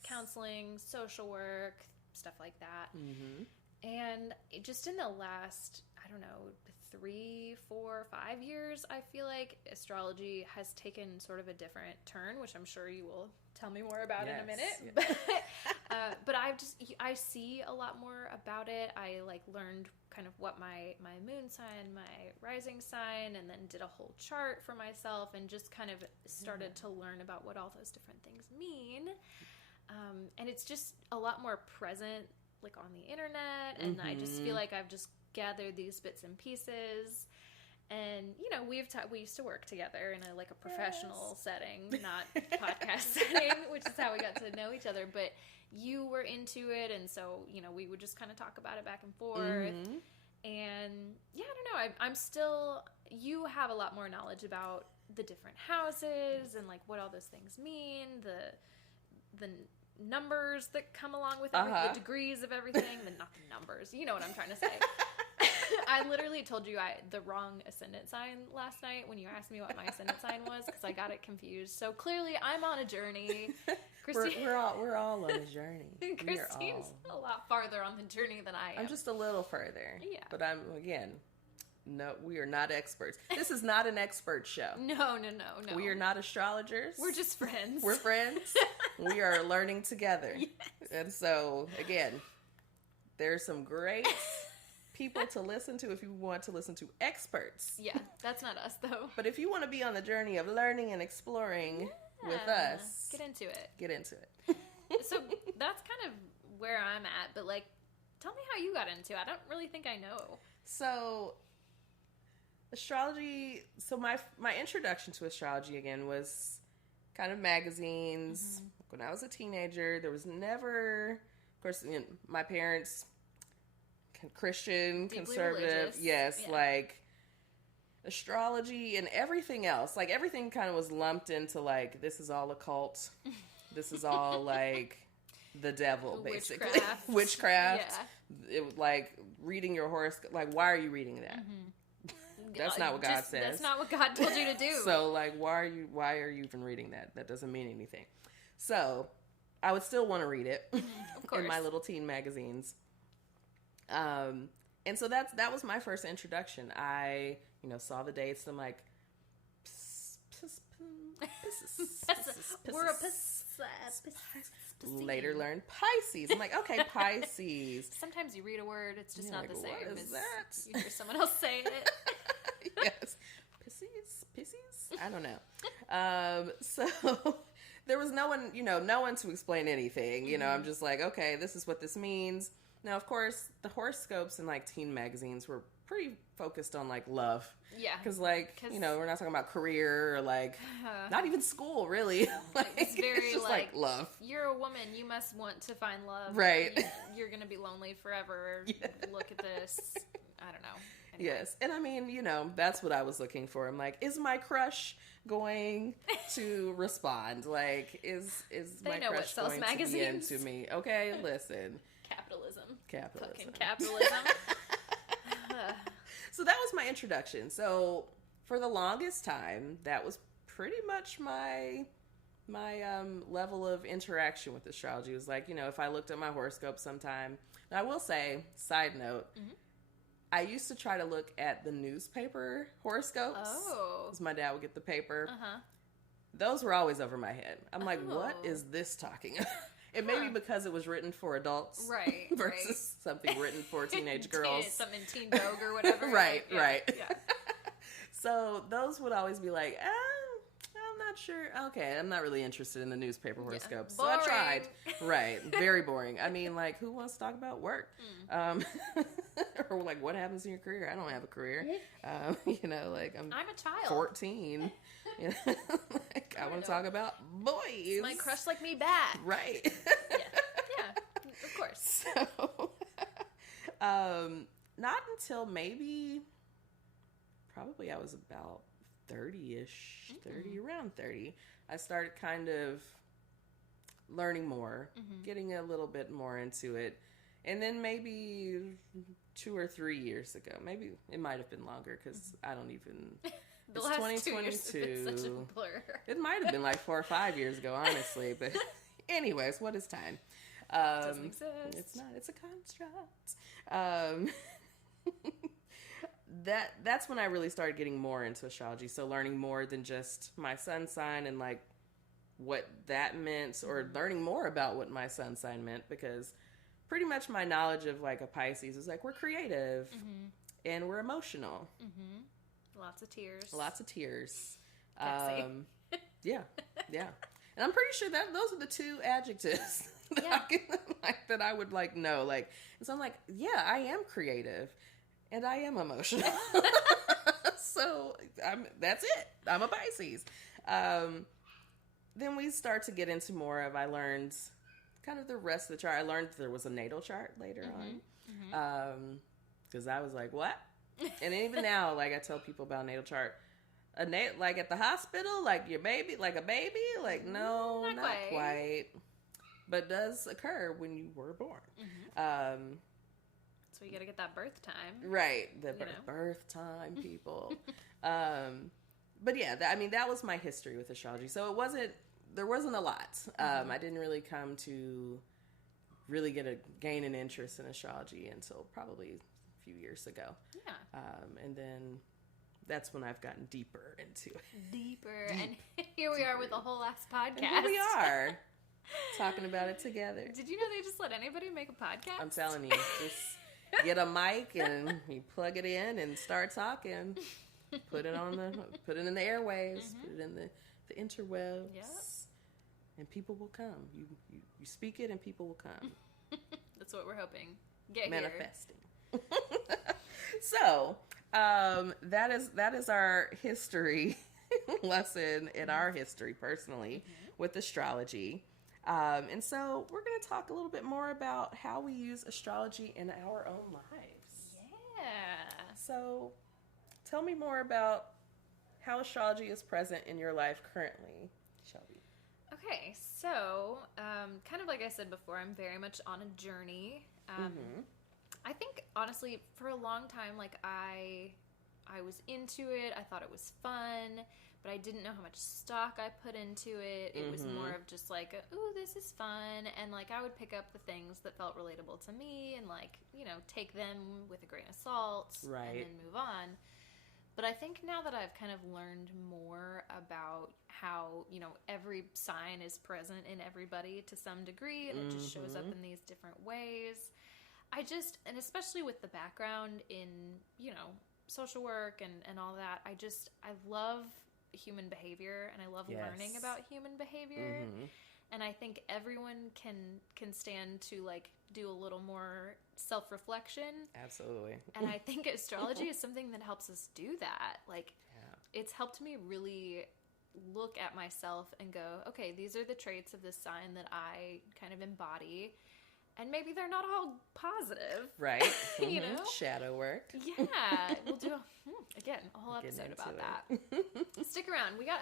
counseling, social work, stuff like that. Mm-hmm. And just in the last, I don't know, 3, 4, 5 years, I feel like astrology has taken sort of a different turn, which I'm sure you will tell me more about in a minute. Yeah. But I see a lot more about it. I like learned kind of what my moon sign, my rising sign, and then did a whole chart for myself and just kind of started to learn about what all those different things mean. And it's just a lot more present, like on the internet, and I just feel like I've just gathered these bits and pieces. And, you know, we used to work together in a professional setting, not podcast setting, which is how we got to know each other. But you were into it, and so, you know, we would just kind of talk about it back and forth. Mm-hmm. And, yeah, I don't know. I'm still, you have a lot more knowledge about the different houses and, like, what all those things mean, the numbers that come along with everything, the degrees of everything, not the numbers. You know what I'm trying to say. I literally told you the wrong ascendant sign last night when you asked me what my ascendant sign was, because I got it confused. So clearly I'm on a journey. We're all on a journey. Christine's a lot farther on the journey than I am. I'm just a little further. Yeah. But no, we are not experts. This is not an expert show. No. We are not astrologers. We're just friends. We're friends. We are learning together. Yes. And so, again, there's some great people to listen to if you want to listen to experts. Yeah, that's not us, though. But if you want to be on the journey of learning and exploring with us, get into it. So that's kind of where I'm at, but, like, tell me how you got into it. I don't really think I know. So, astrology. So my introduction to astrology again was kind of magazines. When I was a teenager, there was never, of course, my parents, Christian, deeply conservative, religious. yes, like astrology and everything else. Like everything kind of was lumped into like, this is all occult. This is all like the devil, basically. Witchcraft. Yeah. It was like reading your horoscope. Like, why are you reading that? That's not what God says. That's not what God told you to do. So, like, why are you even reading that? That doesn't mean anything. So, I would still want to read it of course. in my little teen magazines. And so that was my first introduction. I, saw the dates. And I'm like, we're a later learned Pisces. I'm like, okay, Pisces. Sometimes you read a word, it's just not like, the same. What is that? You hear someone else say it. Yes. Pisces? I don't know. So there was no one to explain anything. I'm just like, okay, this is what this means. Now, of course, the horoscopes in like teen magazines were pretty focused on like love. Yeah. Because we're not talking about career or like, not even school, really. Like, it's very just like love. You're a woman, you must want to find love. Right. You're going to be lonely forever. Yes. Look at this. I don't know. Anyway. Yes. And I mean, that's what I was looking for. I'm like, is my crush going to respond? Like, is my crush going magazines. To be into me? Okay, listen. Capitalism. Fucking capitalism. So that was my introduction. So for the longest time, that was pretty much my level of interaction with astrology. It was like, if I looked at my horoscope sometime. Now, I will say, side note, I used to try to look at the newspaper horoscopes. Oh. Because my dad would get the paper. Uh-huh. Those were always over my head. I'm like, what is this talking about? It may be because it was written for adults. Right. Versus something written for teenage girls. Something Teen Vogue or whatever. Right. Yeah. So those would always be like, I'm not sure. Okay, I'm not really interested in the newspaper horoscopes. So I tried. Right. Very boring. I mean, like, who wants to talk about work? Or like, what happens in your career? I don't have a career. Like, I'm a child. 14. Like, I want to talk about boys. Is my crush like me back? Right. Yeah, of course. So, not until probably I was about 30-ish, around 30, I started kind of learning more, getting a little bit more into it. And then maybe 2 or 3 years ago, maybe it might have been longer because I don't even... It's 2022. Such a blur. It might have been like 4 or 5 years ago, honestly. But anyways, what is time? Doesn't exist. It's not. It's a construct. That's when I really started getting more into astrology. So learning more than just my sun sign and like what that meant, or learning more about what my sun sign meant, because pretty much my knowledge of like a Pisces was like, we're creative and we're emotional. Lots of tears. Yeah. And I'm pretty sure that those are the 2 adjectives that I would like know. Like, and so I'm like, yeah, I am creative and I am emotional. So that's it. I'm a Pisces. Then we start to get into more of, I learned kind of the rest of the chart. I learned there was a natal chart later on. Because I was like, what? And even now, like, I tell people about natal chart. Like at the hospital, like your baby, like a baby, like no, not quite. But does occur when you were born. So you got to get that birth time, right? The birth time, people. But yeah, that was my history with astrology. So there wasn't a lot. I didn't really come to really gain an interest in astrology until probably a few years ago. Yeah. And then that's when I've gotten deeper into it. And here we are with a whole ass podcast. And here we are talking about it together. Did you know they just let anybody make a podcast? I'm telling you, just get a mic and you plug it in and start talking. Put it in the airwaves, put it in the interwebs. Yep. And people will come. You speak it and people will come. That's what we're hoping. Get manifesting. So, That is our history lesson in our history personally with astrology. And so we're going to talk a little bit more about how we use astrology in our own lives. Yeah. So tell me more about how astrology is present in your life currently, Shelby. Okay, so kind of like I said before, I'm very much on a journey. I think honestly, for a long time, like I was into it. I thought it was fun, but I didn't know how much stock I put into it. It was more of just like, ooh, this is fun, and like I would pick up the things that felt relatable to me, and like take them with a grain of salt, right, and then move on. But I think now that I've kind of learned more about how, every sign is present in everybody to some degree, and it just shows up in these different ways. And especially with the background in, social work and all that, I love human behavior, and I love learning about human behavior. And I think everyone can stand to like do a little more self-reflection. Absolutely. And I think astrology is something that helps us do that. Like, it's helped me really look at myself and go, okay, these are the traits of this sign that I kind of embody. And maybe they're not all positive. Right. Shadow work. Yeah. We'll do, a whole episode about that. Stick around. We got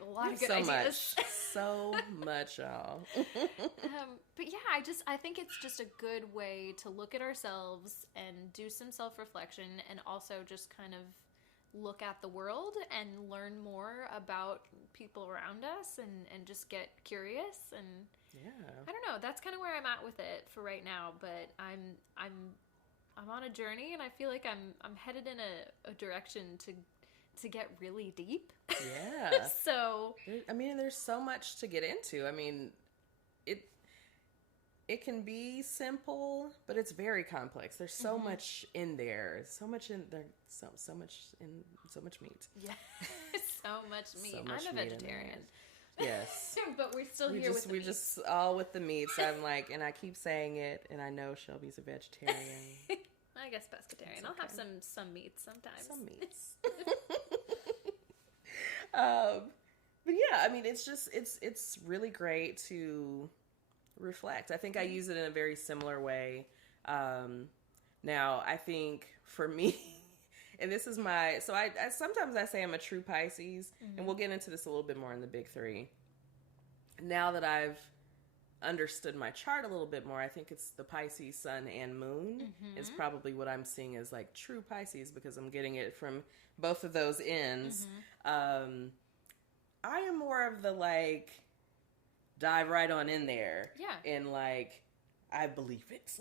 a lot of good ideas. So much, y'all. But yeah, I think it's just a good way to look at ourselves and do some self-reflection, and also just kind of look at the world and learn more about people around us, and just get curious. And I don't know, that's kind of where I'm at with it for right now, but I'm on a journey, and I feel like I'm headed in a direction to get really deep. Yeah. So there's so much to get into. It can be simple, but it's very complex. There's so much in there. So much in there. So much meat. Yeah. So much meat. So much I'm a meat vegetarian. Yes. But we're still here with the meats. We're just all with the meats. I'm like, and I keep saying it, and I know Shelby's a vegetarian. I guess pescatarian. I'll have some meats sometimes. Some meats. But yeah, it's really great to reflect. I think I use it in a very similar way. Now, I think for me, and this is I sometimes I say I'm a true Pisces, and we'll get into this a little bit more in the big three. Now that I've understood my chart a little bit more, I think it's the Pisces sun and moon is probably what I'm seeing as like true Pisces, because I'm getting it from both of those ends. I am more of the like dive right on in there, and like I believe it.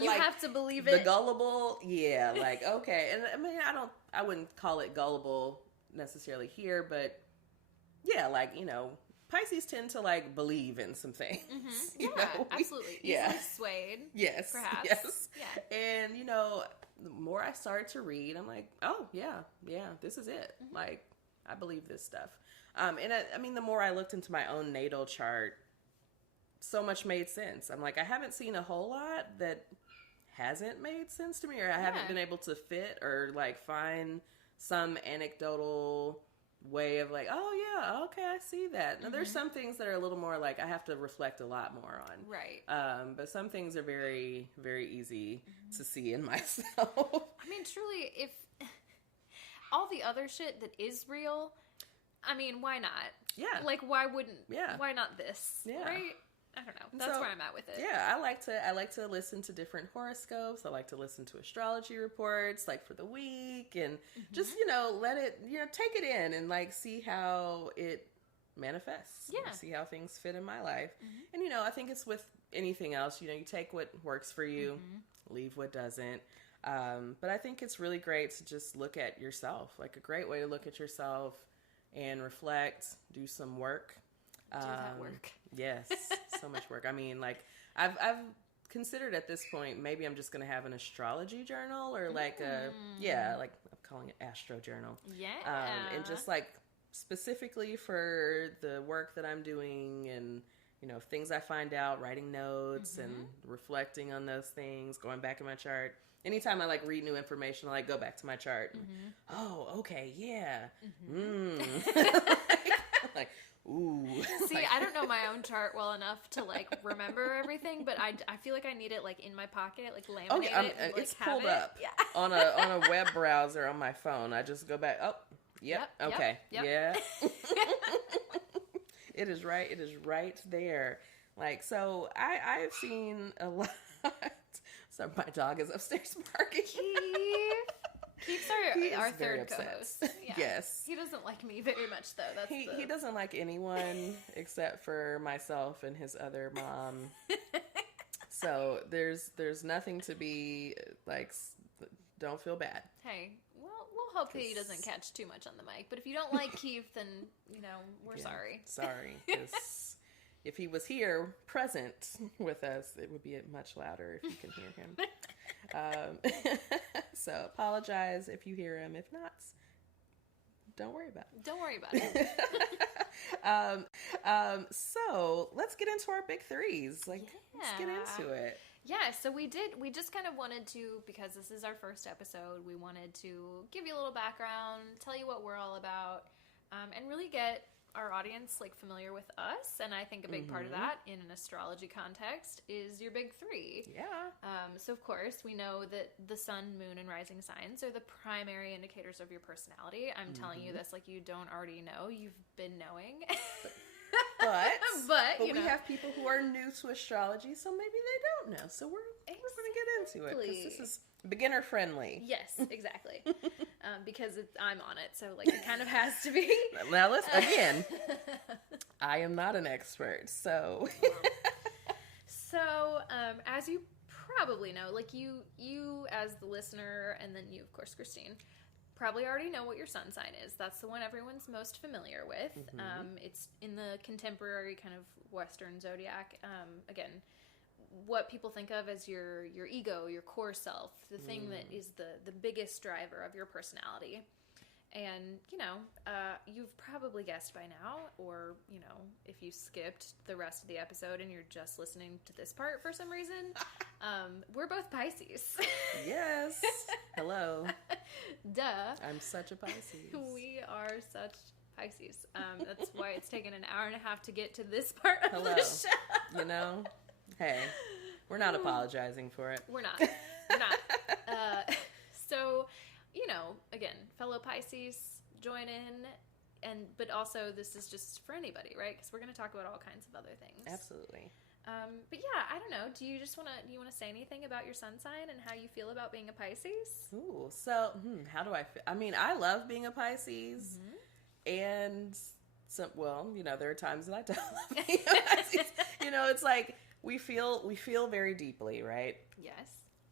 You like, have to believe it. The gullible, like okay, and I wouldn't call it gullible necessarily here, but like Pisces tend to like believe in some things. Absolutely. Easily swayed. Yes, perhaps. Yes, yeah. And the more I start to read, I'm like, oh yeah, this is it. Like I believe this stuff. And the more I looked into my own natal chart, so much made sense. I'm like, I haven't seen a whole lot that hasn't made sense to me, or I haven't been able to fit or like find some anecdotal way of like, oh yeah, okay, I see that. Now there's some things that are a little more like I have to reflect a lot more on. Right. But some things are very, very easy to see in myself. Truly, if all the other shit that is real, why not? Yeah. Like, why not this? Yeah. Right? I don't know. That's where I'm at with it. Yeah, I like to listen to different horoscopes. I like to listen to astrology reports, like for the week, and just let it take it in and like see how it manifests. Yeah, see how things fit in my life. And I think it's with anything else. You take what works for you, leave what doesn't. But I think it's really great to just look at yourself. Like a great way to look at yourself and reflect, do some work. Do that work. Yes, so much work. I've considered at this point, maybe I'm just going to have an astrology journal or like I'm calling it astro journal. Yeah. And just like specifically for the work that I'm doing and things I find out, writing notes and reflecting on those things, going back in my chart. Anytime I like read new information, I like go back to my chart. And, oh, okay, yeah. Like, ooh. See, I don't know my own chart well enough to like remember everything, but I feel like I need it like in my pocket, like laminate it. And, like, it's pulled have up on a web browser on my phone. I just go back. Oh, yep. Okay. Yep. Yeah. It is right. It is right there. Like, so I've seen a lot. So my dog is upstairs barking. Keith's our third co-host. Yeah. Yes. He doesn't like me very much, though. He doesn't like anyone except for myself and his other mom. So there's nothing to be, like, don't feel bad. Hey, we'll hope he doesn't catch too much on the mic. But if you don't like Keith, then, we're sorry. Sorry. 'Cause if he was here present with us, it would be much louder if you can hear him. So apologize if you hear him. If not, don't worry about it. Don't worry about it. So let's get into our big threes. Let's get into it. Yeah, so we just kind of wanted to, because this is our first episode, we wanted to give you a little background, tell you what we're all about, and really get our audience like familiar with us. And I think a big part of that in an astrology context is your big three. Yeah. So of course we know that the sun, moon, and rising signs are the primary indicators of your personality. I'm telling you this like you don't already know. You've been knowing. But we have people who are new to astrology, so maybe they don't know. So we're going to get into it because this is beginner friendly. Yes, exactly. Because I'm on it, so like it kind of has to be. Now let's again. I am not an expert, so. So, as you probably know, like you as the listener, and then you, of course, Christine, probably already know what your sun sign is. That's the one everyone's most familiar with. It's in the contemporary kind of Western zodiac. Again, what people think of as your ego, your core self, the thing that is the biggest driver of your personality. And, you've probably guessed by now, or, if you skipped the rest of the episode and you're just listening to this part for some reason, we're both Pisces. Yes. Hello. Duh. I'm such a Pisces. We are such Pisces. That's why it's taken an hour and a half to get to this part of the show. Hey, we're not apologizing for it. We're not. So, again, fellow Pisces, join in, but also this is just for anybody, right? Because we're going to talk about all kinds of other things. Absolutely. But yeah, I don't know. Do you want to say anything about your sun sign and how you feel about being a Pisces? Ooh, so how do I feel? I mean, I love being a Pisces, and there are times that I don't love being a Pisces. It's like we feel very deeply, right? Yes.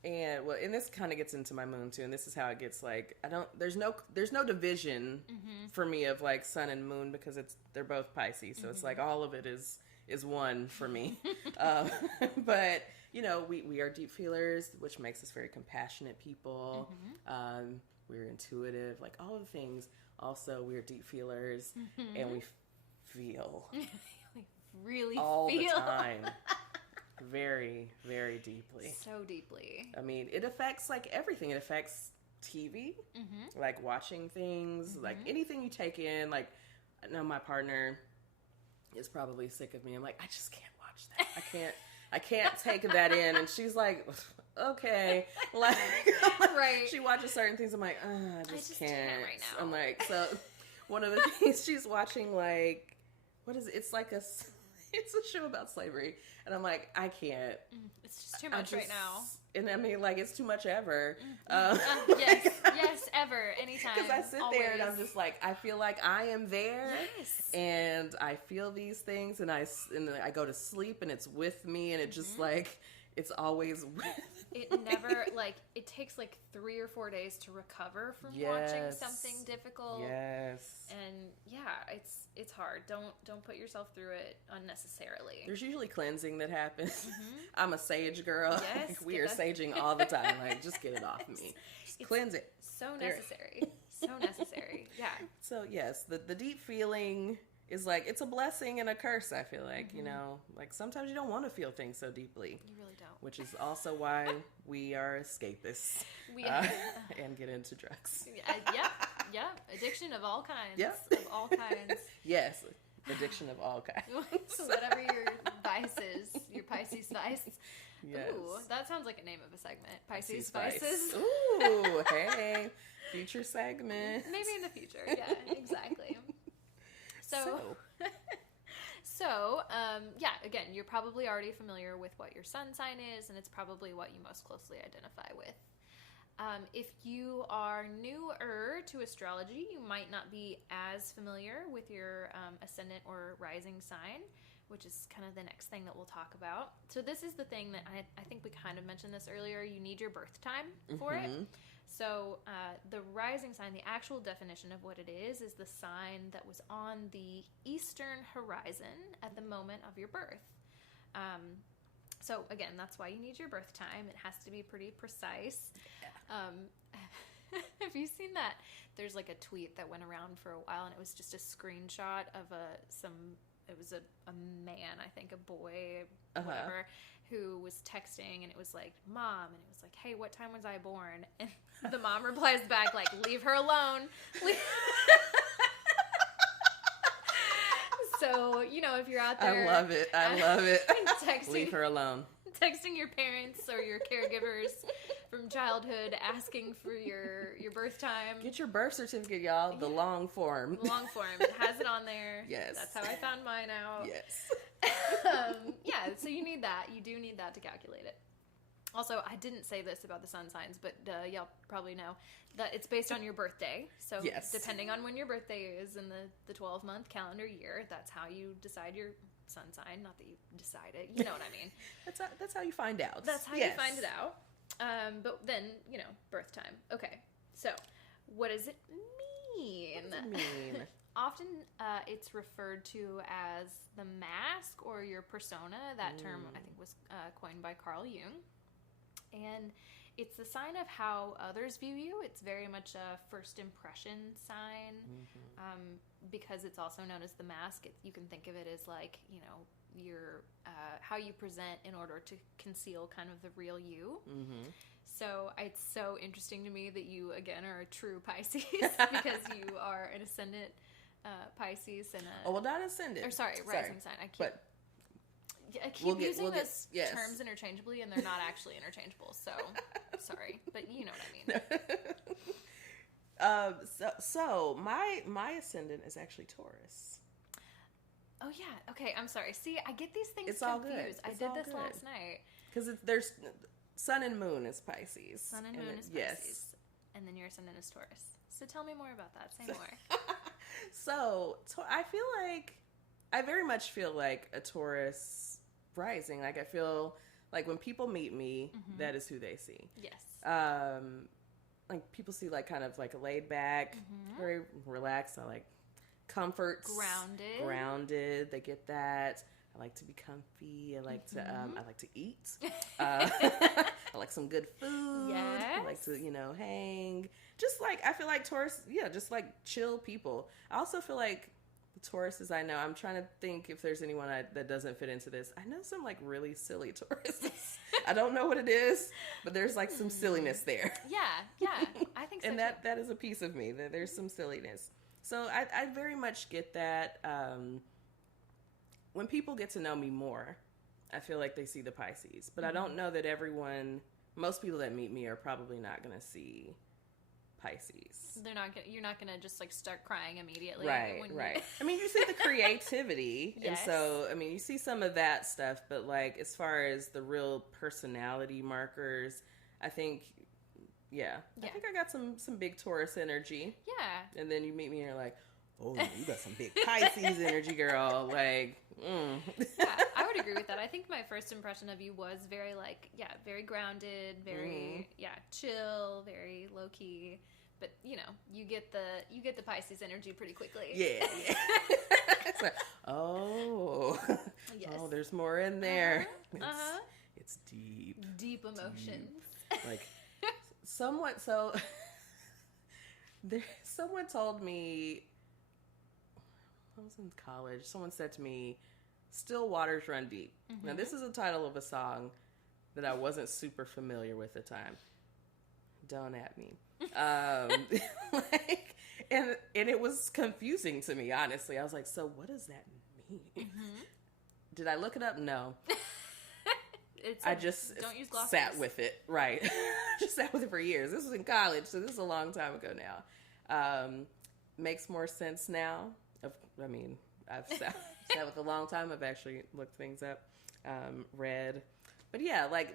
And this kind of gets into my moon too, and this is how it gets like there's no division for me of like sun and moon because they're both Pisces, so it's like all of it is one for me. But we are deep feelers, which makes us very compassionate people. We're intuitive, like all of the things. Also, we're deep feelers, and we feel we really all feel the time. Very, very deeply. So deeply. I mean, it affects like everything. It affects TV, like watching things, like anything you take in. Like, I know my partner is probably sick of me. I'm like, I just can't watch that. I can't take that in. And she's like, okay. Like, right. She watches certain things. I'm like, I just can't right now. I'm like, so one of the things she's watching, like, what is it? It's like it's a show about slavery. And I'm like, I can't. It's just too much right now. And I mean, like, it's too much ever. Yes, ever, anytime. Because I sit always. there and I'm just like, I feel like I am there. Yes. And I feel these things and I go to sleep and it's with me and it just like, it's always with me. It never, like, it takes like 3 or 4 days to recover from watching something difficult. Yes. And yeah, it's hard. Don't put yourself through it unnecessarily. There's usually cleansing that happens. I'm a sage girl. Yes, Like, we are saging all the time. Like, just get it off me. Just cleanse it. So necessary. So necessary. Yeah. So yes, the deep feeling is like, it's a blessing and a curse, I feel like, you know, like sometimes you don't want to feel things so deeply. You really don't. Which is also why we are escapists and get into drugs. Yeah. Addiction of all kinds. Yep. Of all kinds. Yes. Addiction of all kinds. So whatever your vice is, your Pisces vice. Yes. Ooh, that sounds like a name of a segment. Pisces vices. Ooh, hey. Future segment. Maybe in the future. Yeah, exactly. So, again, you're probably already familiar with what your sun sign is, and it's probably what you most closely identify with. If you are newer to astrology, you might not be as familiar with your ascendant or rising sign, which is kind of the next thing that we'll talk about. So this is the thing that I think we kind of mentioned this earlier. You need your birth time for it. So the rising sign, the actual definition of what it is the sign that was on the eastern horizon at the moment of your birth. So again, that's why you need your birth time. It has to be pretty precise. Have you seen that? There's like a tweet that went around for a while, and it was just a screenshot of it was a man, I think, a boy, whatever, who was texting, and it was like, Mom, and it was like, hey, what time was I born? And the mom replies back, like, leave her alone. So, you know, if you're out there. I love it. Texting, leave her alone. Texting your parents or your caregivers from childhood asking for your birth time. Get your birth certificate, y'all. The long form. The long form. It has it on there. Yes. That's how I found mine out. Yes. So you need that. You do need that to calculate it. Also, I didn't say this about the sun signs, but y'all probably know that it's based on your birthday. So depending on when your birthday is in the 12-month calendar year, that's how you decide your sun sign. Not that you decide it. You know what I mean. That's how you find out. That's how you find it out. But then, you know, birth time. Okay. So what does it mean? What does it mean? Often it's referred to as the mask or your persona. That term, I think, was coined by Carl Jung. And it's the sign of how others view you. It's very much a first impression sign. Because it's also known as the mask. You can think of it as like, you know, your how you present in order to conceal kind of the real you. So it's so interesting to me that you, again, are a true Pisces because you are an ascendant Pisces and not ascendant. Or rising sign. I keep using those terms interchangeably, and they're not actually interchangeable. So sorry, but you know what I mean. So my ascendant is actually Taurus. Oh yeah. Okay. I'm sorry. See, I get these things confused. All good. I did this last night. Because there's sun and moon is Pisces. Sun and moon is Pisces. Yes. And then your ascendant is Taurus. So tell me more about that. Say more. So I very much feel like a Taurus rising. Like I feel like when people meet me, that is who they see. Yes. Like people see like kind of like a laid back, very relaxed. I like comfort, grounded. They get that. I like to be comfy. I like to eat. I like some good food. Yes. I like to, hang. Just like, I feel like Taurus, just like chill people. I also feel like the Tauruses I know, I'm trying to think if there's anyone that doesn't fit into this. I know some like really silly Tauruses. I don't know what it is, but there's like some silliness there. Yeah, I think so. And that is a piece of me, that there's some silliness. So I very much get that. When people get to know me more, I feel like they see the Pisces. But I don't know that most people that meet me are probably not going to see Pisces. You're not going to just like start crying immediately. Right. I mean, you see the creativity. Yes. And so, I mean, you see some of that stuff. But like, as far as the real personality markers, I think, I think I got some big Taurus energy. Yeah. And then you meet me and you're like, oh, you got some big Pisces energy, girl. Like, Yeah, I would agree with that. I think my first impression of you was very very grounded, very chill, very low key. But you get the Pisces energy pretty quickly. Yeah. It's like, yes. there's more in there. It's deep emotions. Like somewhat. So someone told me. I was in college. Someone said to me, "Still waters run deep." Mm-hmm. Now, this is the title of a song that I wasn't super familiar with at the time. Don't at me. And it was confusing to me, honestly. I was like, so what does that mean? Mm-hmm. Did I look it up? No. I just don't use glossary. Sat with it. Right. Just sat with it for years. This was in college, so this is a long time ago now. Makes more sense now. I've sat with a long time. I've actually looked things up, read. But yeah, like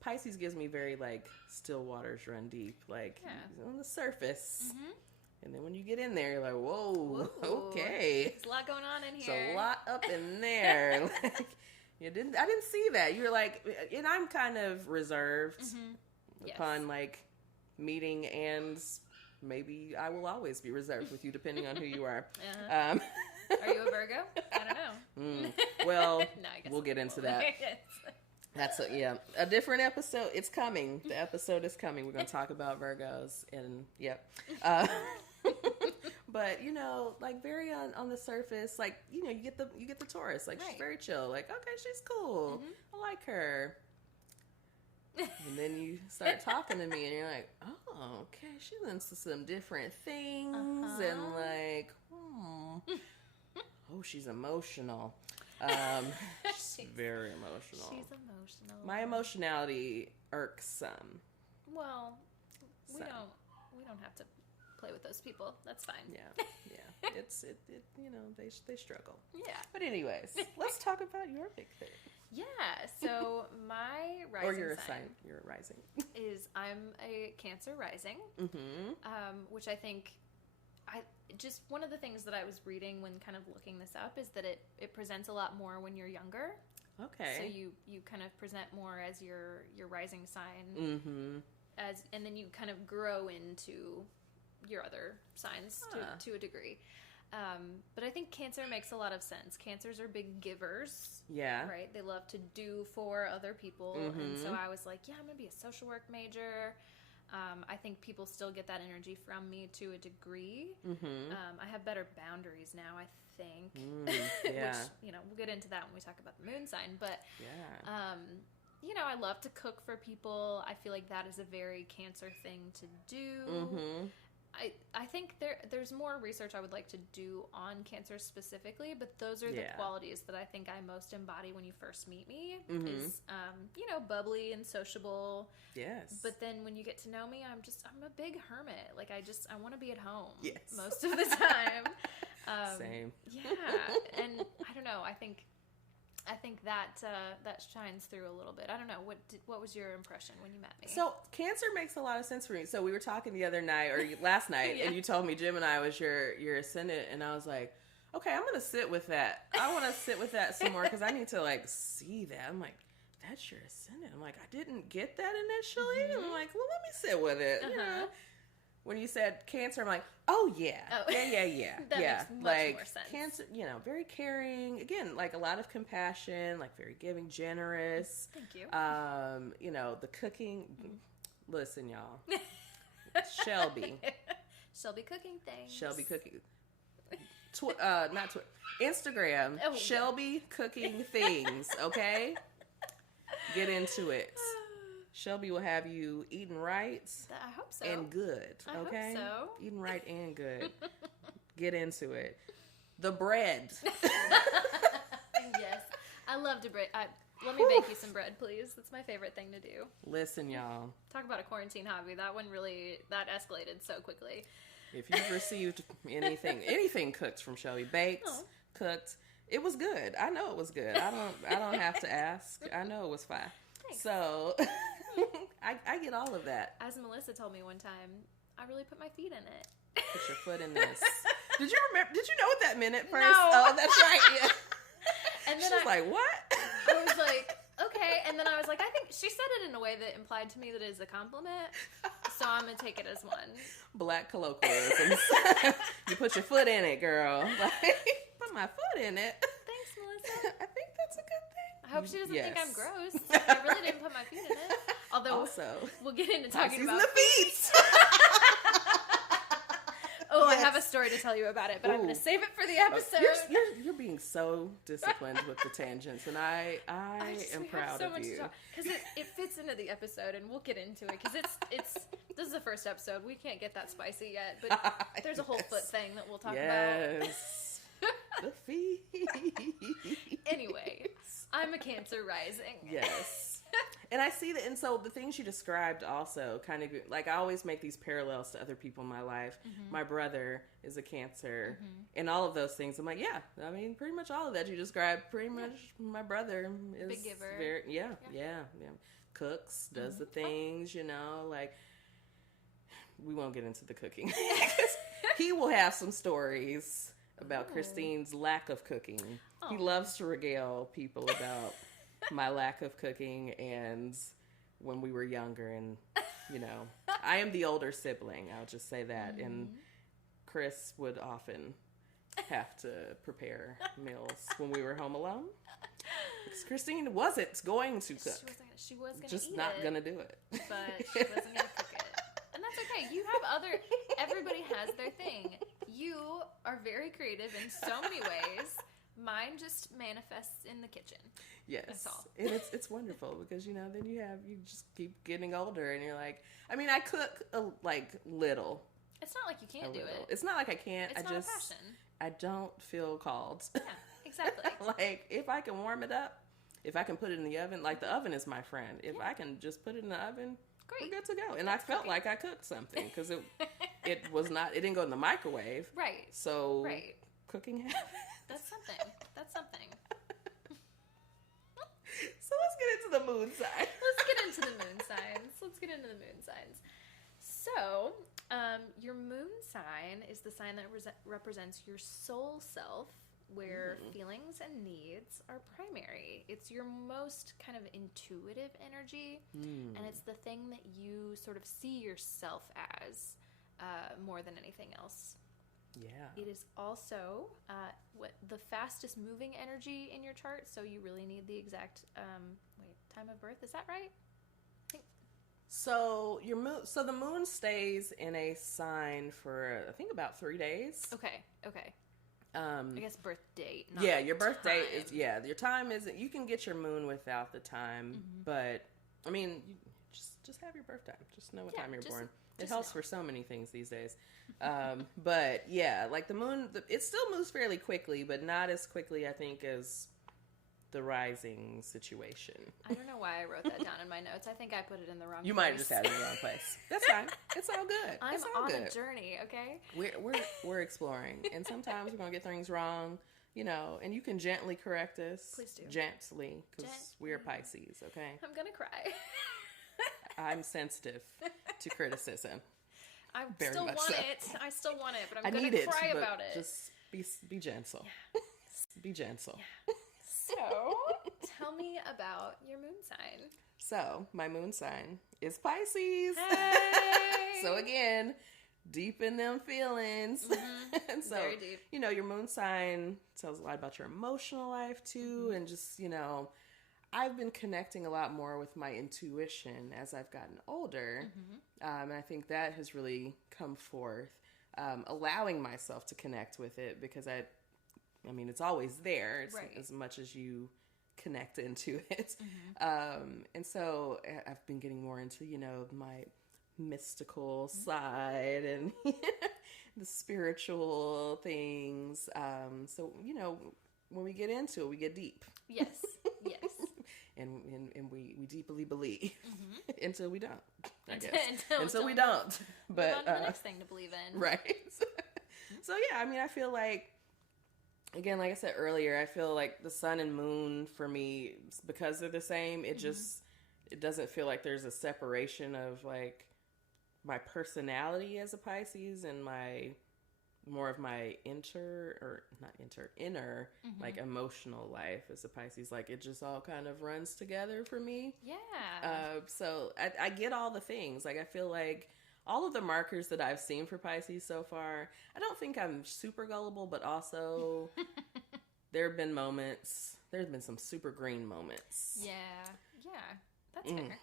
Pisces gives me very like still waters run deep, like on the surface. Mm-hmm. And then when you get in there, you're like, whoa. Okay. There's a lot going on in here. There's a lot up in there. Like, I didn't see that. You were like, and I'm kind of reserved upon like meeting, and maybe I will always be reserved with you depending on who you are. Uh-huh. Are you a Virgo? I don't know. Well, no, we'll get into that. That's a different episode. It's coming. The episode is coming. We're going to talk about Virgos, and but like very on the surface, like you get the Taurus, like she's very chill, like okay, she's cool, I like her, and then you start talking to me, and you're like, oh, okay, she's into some different things, and like, oh, she's emotional. She's very emotional. She's emotional. My emotionality irks some. Well, we don't have to play with those people. That's fine. Yeah. It's they struggle. Yeah. But anyways, let's talk about your big thing. Yeah. So my rising or your sign. Your rising is I'm a Cancer rising. Mm-hmm. Which I think. Just one of the things that I was reading when kind of looking this up is that it presents a lot more when you're younger. Okay. So you kind of present more as your rising sign, and then you kind of grow into your other signs to a degree. But I think Cancer makes a lot of sense. Cancers are big givers. Yeah. Right? They love to do for other people. Mm-hmm. And so I was like, yeah, I'm going to be a social work major. I think people still get that energy from me to a degree. Mm-hmm. I have better boundaries now, I think. Yeah. Which, we'll get into that when we talk about the moon sign. But, I love to cook for people. I feel like that is a very Cancer thing to do. Mm-hmm. I think there's more research I would like to do on Cancer specifically, but those are the qualities that I think I most embody when you first meet me. Mm-hmm. Is bubbly and sociable. Yes. But then when you get to know me, I'm a big hermit. Like I want to be at home most of the time. Same. Yeah, and I don't know. I think that shines through a little bit. I don't know. What was your impression when you met me? So Cancer makes a lot of sense for me. So we were talking the other night or last night, and you told me Gemini was your ascendant, and I was like, okay, I'm gonna sit with that. I want to sit with that some more because I need to like see that. I'm like, that's your ascendant. I'm like, I didn't get that initially. Mm-hmm. I'm like, well, let me sit with it. You know? When you said Cancer, I'm like, oh yeah. Yeah. That makes much more sense. Cancer, very caring. Again, like a lot of compassion, like very giving, generous. Thank you. The cooking. Listen, y'all. Shelby cooking things. Shelby cooking. Not Twitter. Instagram. Oh, Shelby cooking things. Okay. Get into it. Shelby will have you eating right. I hope so. And good. Okay? I hope so. Eating right and good. Get into it. The bread. Yes. I love to bread. Let me bake you some bread, please. That's my favorite thing to do. Listen, y'all. Talk about a quarantine hobby. That escalated so quickly. If you've received anything cooked from Shelby, baked, cooked, it was good. I know it was good. I don't have to ask. I know it was fine. Thanks. So I get all of that. As Melissa told me one time, I really put my feet in it. Put your foot in this. Did you know what that meant at first? No. Oh, that's right. Yeah. And then she's like, what? I was like, okay. And then I was like, I think she said it in a way that implied to me that it is a compliment. So I'm going to take it as one. Black colloquialisms. You put your foot in it, girl. Like, put my foot in it. Thanks, Melissa. I think that's a good thing. I hope she doesn't think I'm gross. I really didn't put my feet in it. Although, we'll get into talking about the feet. Oh, yes. I have a story to tell you about it, but I'm going to save it for the episode. You're being so disciplined with the tangents, and I am proud so of much you. Because it fits into the episode, and we'll get into it. Because this is the first episode. We can't get that spicy yet, but there's a whole foot thing that we'll talk about. Yes. The feet. Anyway, I'm a Cancer rising. Yes. And I see that, and so the things you described also kind of, like, I always make these parallels to other people in my life. Mm-hmm. My brother is a Cancer, and all of those things. I'm like, yeah, I mean, pretty much all of that you described, pretty much my brother is big giver. Yeah. Cooks, does the things, like, we won't get into the cooking. He will have some stories about Christine's lack of cooking. Oh. He loves to regale people about my lack of cooking and when we were younger, and I am the older sibling, I'll just say that, and Chris would often have to prepare meals when we were home alone because Christine wasn't going to cook. She was going to just eat not it, gonna do it, but she wasn't gonna cook it, and that's okay. You have everybody has their thing. You are very creative in so many ways. Mine just manifests in the kitchen. Yes. That's all. And it's wonderful because, then you just keep getting older and you're like, I mean, I cook little. It's not like you can't do it. It's not like I can't. It's not a passion. I don't feel called. Yeah, exactly. Like, if I can warm it up, if I can put it in the oven, like, the oven is my friend. If I can just put it in the oven, great, we're good to go. And I felt like I cooked something because it didn't go in the microwave. Right. So cooking happens. That's something. So let's get into the moon sign. Let's get into the moon signs. So, your moon sign is the sign that represents your soul self, where feelings and needs are primary. It's your most kind of intuitive energy, and it's the thing that you sort of see yourself as more than anything else. Yeah. It is also the fastest moving energy in your chart, so you really need the exact time of birth. Is that right? So the moon stays in a sign for I think about 3 days. Okay. I guess birth date. Not your birth date is your time isn't. You can get your moon without the time, but I mean, you just have your birth time. Just know what time you're born. It helps for so many things these days. But yeah, like the moon, it still moves fairly quickly, but not as quickly, I think, as the rising situation. I don't know why I wrote that down in my notes. I think I put it in the wrong place. You might have just had it in the wrong place. That's fine. It's all good. I'm on a journey, okay? We're exploring, and sometimes we're gonna get things wrong, and you can gently correct us. Please do. Gently, because we're Pisces, okay? I'm gonna cry. I'm sensitive to criticism. I still want it, but I'm going to cry about it. Just be gentle. Yeah. Be gentle. Yeah. So, tell me about your moon sign. So, my moon sign is Pisces. Hey! So, again, deep in them feelings. And so, very deep. Your moon sign tells a lot about your emotional life, too, and just, I've been connecting a lot more with my intuition as I've gotten older, and I think that has really come forth, allowing myself to connect with it because I mean, it's always there. It's as much as you connect into it, and so I've been getting more into my mystical side and the spiritual things. So when we get into it, we get deep. Yes. And we deeply believe until we don't, I guess. Until we don't. But on to the next thing to believe in. Right. So yeah, I mean, I feel like, again, like I said earlier, I feel like the sun and moon for me, because they're the same, it doesn't feel like there's a separation of like my personality as a Pisces and more of my inner, like emotional life as a Pisces. Like it just all kind of runs together for me. Yeah. So I get all the things. Like I feel like all of the markers that I've seen for Pisces so far, I don't think I'm super gullible, but also there's been some super green moments. Yeah. That's fair.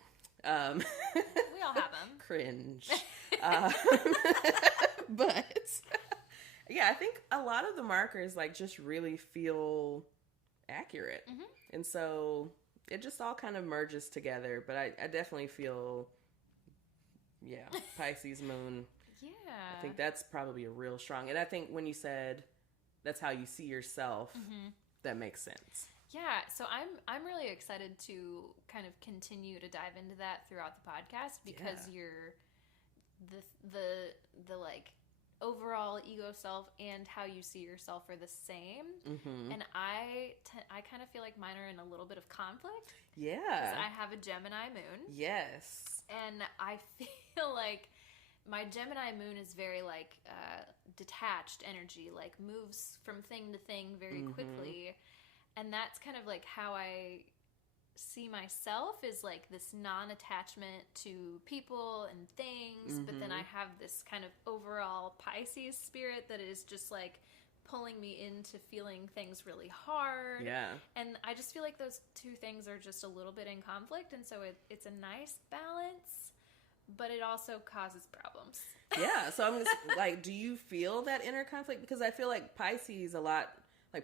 We all have them. Cringe. But Yeah, I think a lot of the markers like just really feel accurate. And so it just all kind of merges together. But I definitely feel, Pisces moon. Yeah. I think that's probably a real strong. And I think when you said that's how you see yourself, that makes sense. Yeah, so I'm really excited to kind of continue to dive into that throughout the podcast because you're the like overall ego self and how you see yourself are the same. And I kind of feel like mine are in a little bit of conflict. Yeah. Because I have a Gemini moon. Yes. And I feel like my Gemini moon is very like detached energy, like moves from thing to thing very quickly. And that's kind of like how I see myself, is like this non-attachment to people and things. But then I have this kind of overall Pisces spirit that is just like pulling me into feeling things really hard. Yeah. And I just feel like those two things are just a little bit in conflict. And so it's a nice balance, but it also causes problems. Yeah. So I'm just like, do you feel that inner conflict? Because I feel like Pisces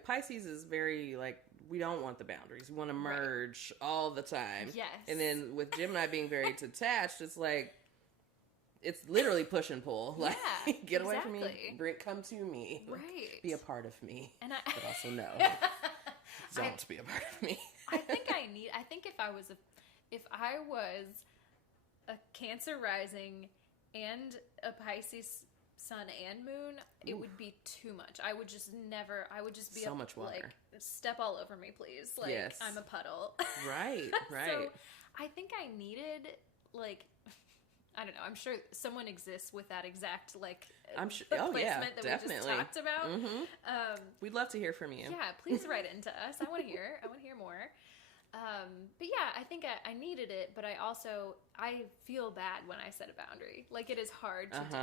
Pisces is very like, we don't want the boundaries. We want to merge all the time. Yes. And then with Gemini being very detached, it's like, it's literally push and pull. Like, get away from me. Come to me. Right. Be a part of me. But also no. Don't be a part of me. I think if I was a Cancer rising and a Pisces sun and moon, it would be too much. I would just be so much water. Like, step all over me, please. Like, yes. I'm a puddle. Right. So I think I needed, like, I don't know, I'm sure someone exists with that exact, like, placement that definitely. We just talked about. We'd love to hear from you. Yeah, please write into us. I want to hear more. But yeah, I think I needed it, but I feel bad when I set a boundary. Like, it is hard to do.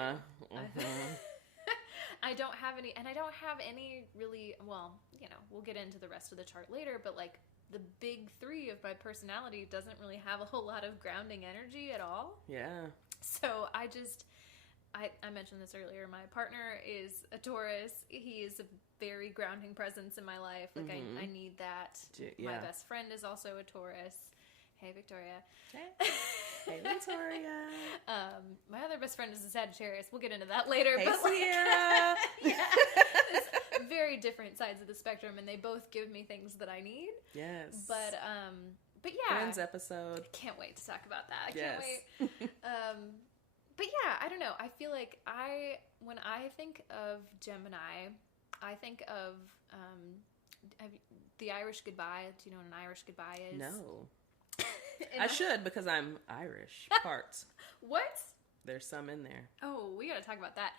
I don't have any really, well, we'll get into the rest of the chart later, but like the big three of my personality doesn't really have a whole lot of grounding energy at all. Yeah. So I mentioned this earlier. My partner is a Taurus. He is a very grounding presence in my life. Like, I need that. Yeah. My best friend is also a Taurus. Hey, Victoria. Hey, Victoria. My other best friend is a Sagittarius. We'll get into that later. Hey, but Sierra. it's very different sides of the spectrum, and they both give me things that I need. Yes. But yeah. Friends episode. Can't wait to talk about that. I can't wait. But yeah, I don't know. I feel like when I think of Gemini, I think of the Irish goodbye. Do you know what an Irish goodbye is? No. I should, because I'm Irish. Parts. What? There's some in there. Oh, we got to talk about that.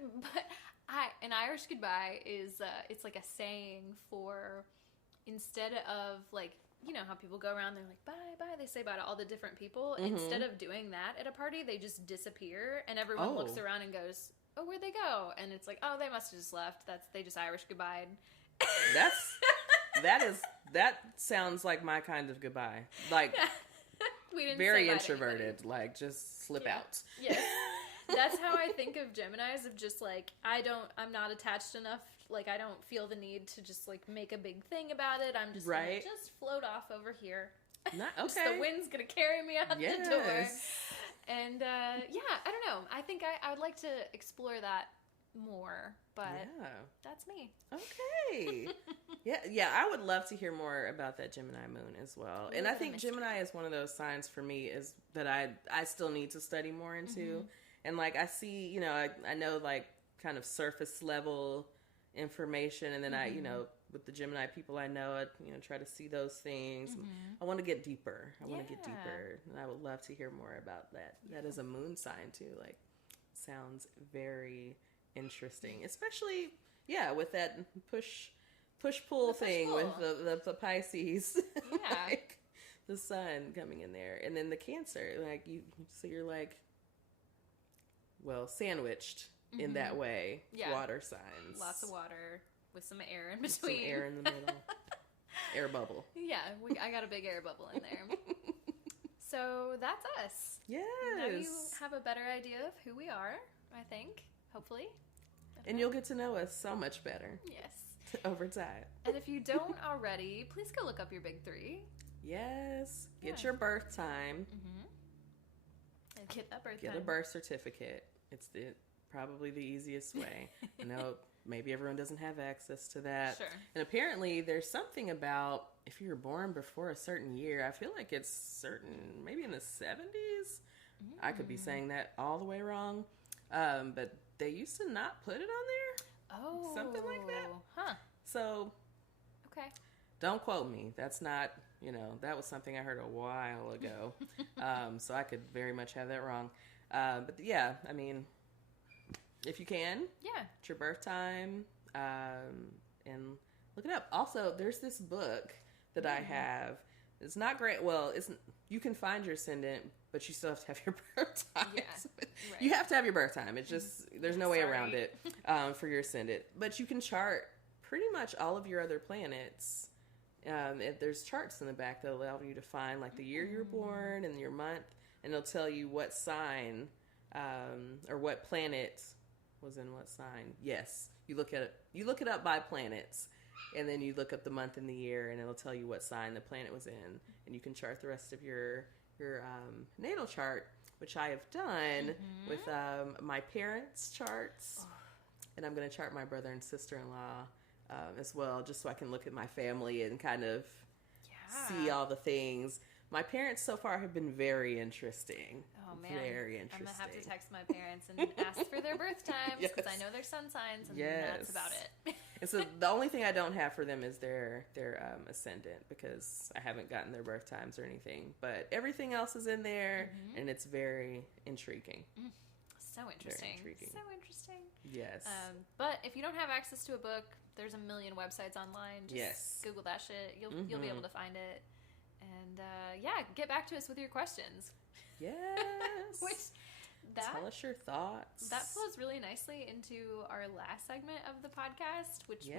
But an Irish goodbye is it's like a saying for, instead of like, you know how people go around, they're like, bye, bye, they say bye to all the different people. Instead of doing that at a party, they just disappear, and everyone looks around and goes, oh, where'd they go? And it's like, oh, they must have just left. They just Irish goodbye. That sounds like my kind of goodbye. Like, we didn't very introverted, like, just slip out. Yes. That's how I think of Geminis, of just like, I'm not attached enough. Like, I don't feel the need to just like make a big thing about it. I'm just gonna just float off over here. Okay. Just the wind's gonna carry me out the door. And yeah, I don't know. I think I would like to explore that more, but that's me. Okay. Yeah, I would love to hear more about that Gemini moon as well. And I think Gemini is one of those signs for me is that I still need to study more into. And like, I see, I know like kind of surface level information, and then I, with the Gemini people I know, I, try to see those things. I want to get deeper. And I would love to hear more about that. That is a moon sign too. Like, sounds very interesting, especially with that push-pull thing with the Pisces. Yeah. Like, the sun coming in there, and then the Cancer, like you're like, well, sandwiched in that way. Yeah. Water signs. Lots of water with some air in between. Some air in the middle. Air bubble. Yeah, I got a big air bubble in there. So that's us. Yes. Now you have a better idea of who we are. I think. Hopefully. And you'll get to know us so much better. Yes. Over time. And if you don't already, please go look up your big 3. Yes. Get your birth time. And get that birth time. Get a birth certificate. It's probably the easiest way. I know maybe everyone doesn't have access to that. Sure. And apparently there's something about if you were born before a certain year, I feel like it's certain, maybe in the 70s. I could be saying that all the way wrong. But they used to not put it on there. Oh. Something like that. Huh. So. Okay. Don't quote me. That's not, that was something I heard a while ago. So I could very much have that wrong. But yeah, I mean, if you can. Yeah. It's your birth time. And look it up. Also, there's this book that I have. It's not great. Well, you can find your ascendant, but you still have to have your birth time. Yeah, right. You have to have your birth time. It's just, there's no way around it for your ascendant. But you can chart pretty much all of your other planets. There's charts in the back that allow you to find like the year you're born and your month, and it'll tell you what sign or what planet was in what sign. Yes, you look it up by planets, and then you look up the month and the year, and it'll tell you what sign the planet was in, and you can chart the rest of your natal chart, which I have done with my parents' charts, and I'm going to chart my brother and sister-in-law as well, just so I can look at my family and kind of see all the things. My parents so far have been very interesting. Oh, man. Very interesting. I'm going to have to text my parents and ask for their birth times because I know their sun signs, and that's about it. And so the only thing I don't have for them is their ascendant, because I haven't gotten their birth times or anything. But everything else is in there, and it's very intriguing. So interesting. Very intriguing. So interesting. Yes. But if you don't have access to a book, there's a million websites online. Just Google that shit. You'll be able to find it. And get back to us with your questions. Yes. Tell us your thoughts. That flows really nicely into our last segment of the podcast, which we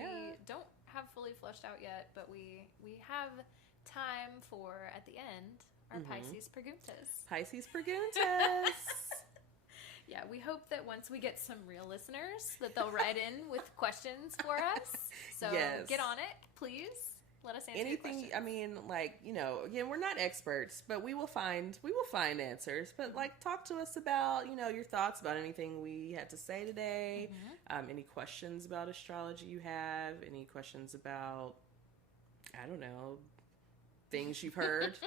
don't have fully fleshed out yet, but we have time for, at the end, our Pisces Preguntas. Pisces Preguntas. Yeah, we hope that once we get some real listeners, that they'll write in with questions for us. So get on it, please. Let us answer anything. Your questions. I mean, again, we're not experts, but we will find answers. But talk to us about, your thoughts about anything we had to say today. Any questions about astrology you have? Any questions about, I don't know, things you've heard?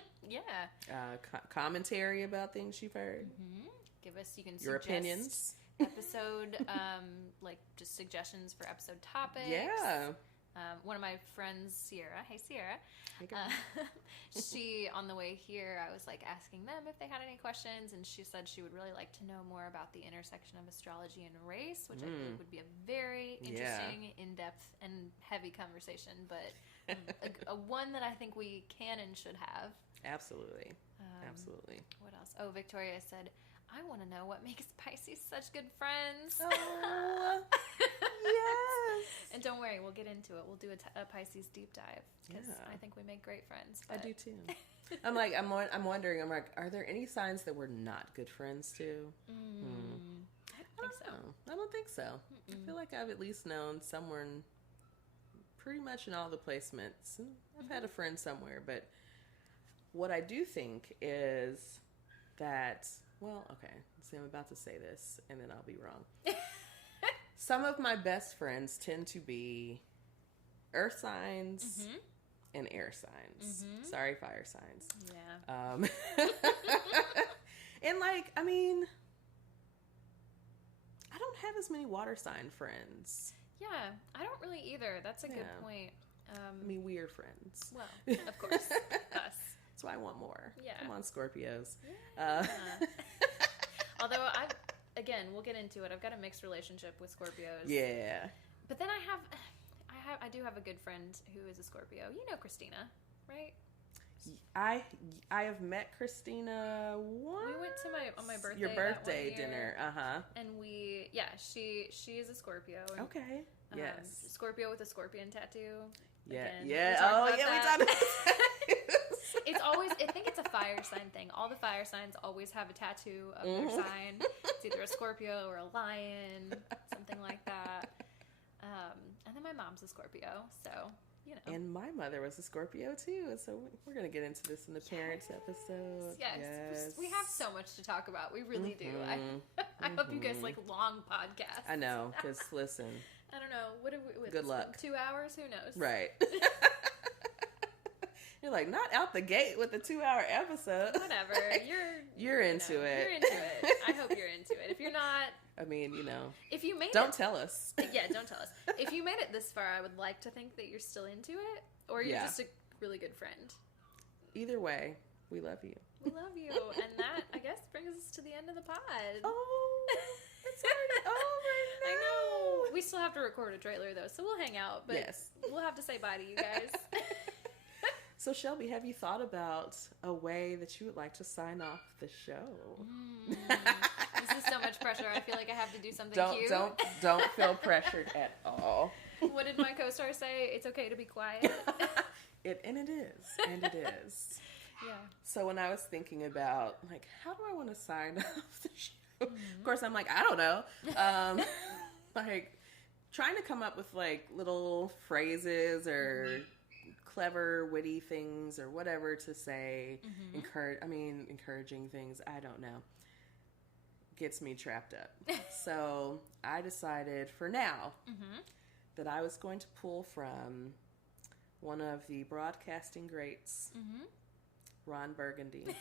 Commentary about things you've heard. Give us, you can your opinions. Episode, just suggestions for episode topics. Yeah. One of my friends, Sierra. Hey, Sierra. She, on the way here, I was asking them if they had any questions, and she said she would really like to know more about the intersection of astrology and race, which I think would be a very interesting, in-depth, and heavy conversation, but a one that I think we can and should have. Absolutely. Absolutely. What else? Oh, Victoria said, I want to know what makes Pisces such good friends. Oh, yes. And don't worry, we'll get into it. We'll do a Pisces deep dive because I think we make great friends. But... I do too. I'm wondering. Are there any signs that we're not good friends to? I don't think so. I feel like I've at least known someone pretty much in all the placements. I've had a friend somewhere, but what I do think is that. Well, okay. See, I'm about to say this, and then I'll be wrong. Some of my best friends tend to be earth signs and air signs. Sorry, fire signs. Yeah. And I mean, I don't have as many water sign friends. Yeah, I don't really either. That's a good point. I mean, weird friends. Well, of course, us. That's why I want more. Yeah. Come on, Scorpios. Yeah. Although we'll get into it. I've got a mixed relationship with Scorpios. Yeah. But then I do have a good friend who is a Scorpio. You know Christina, right? I have met Christina once. We went to on my birthday. Your birthday dinner. And she is a Scorpio. And, okay. Yes. Scorpio with a scorpion tattoo. Yeah. Again, yeah. We talked about that. It's always, I think it's a fire sign thing. All all the fire signs always have a tattoo of their sign. It's either a Scorpio or a lion, something like that. And then my mom's a Scorpio, so, you know. And my mother was a Scorpio, too. So we're going to get into this in the parents episode. Yes. We have so much to talk about. We really do. I hope you guys like long podcasts. I know, because listen. I don't know. What good luck. 2 hours? Who knows? Right. You're like, not out the gate with the 2-hour episode. Whatever. You're into it. You're into it. I hope you're into it. If you're not... I mean, you know. If you made Don't tell us. Yeah, don't tell us. If you made it this far, I would like to think that you're still into it. Or you're just a really good friend. Either way, we love you. We love you. And that, I guess, brings us to the end of the pod. Oh, it's already over. I know. We still have to record a trailer, though, so we'll hang out. But we'll have to say bye to you guys. So, Shelby, have you thought about a way that you would like to sign off the show? This is so much pressure. I feel like I have to do something cute. Don't feel pressured at all. What did my co-star say? It's okay to be quiet. It is. Yeah. So when I was thinking about, like, how do I want to sign off the show? Of course, I'm like, I don't know. Like, trying to come up with, like, little phrases or clever, witty things or whatever to say, encouraging things, I don't know, gets me trapped up. So I decided for now that I was going to pull from one of the broadcasting greats, Ron Burgundy.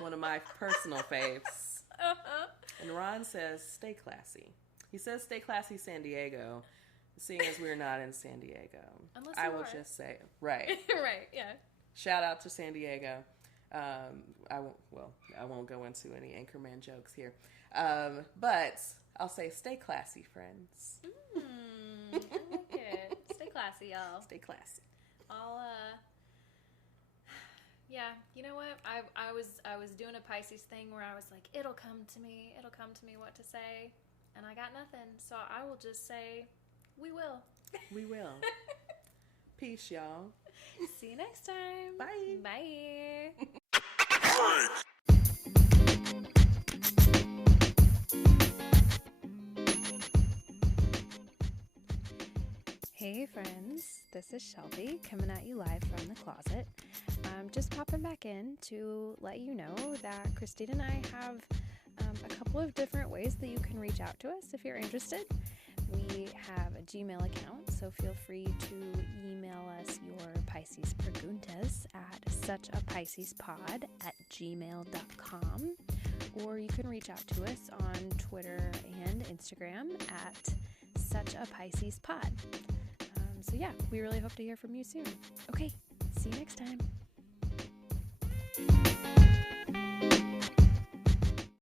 One of my personal faves. And Ron says, stay classy. He says, stay classy, San Diego. Seeing as we're not in San Diego, I will just say, right, yeah. Shout out to San Diego. I won't go into any Anchorman jokes here, but I'll say, stay classy, friends. I like it. Stay classy, y'all. Stay classy. Yeah. You know what? I was doing a Pisces thing where I was like, it'll come to me what to say, and I got nothing. So I will just say. We will. Peace, y'all. See you next time. Bye. Bye. Hey friends, this is Shelby coming at you live from the closet. I'm just popping back in to let you know that Christine and I have a couple of different ways that you can reach out to us if you're interested. We have a Gmail account, so feel free to email us your Pisces preguntas at suchapiscespod@gmail.com, or you can reach out to us on Twitter and Instagram at suchapiscespod. So yeah, we really hope to hear from you soon. Okay, see you next time.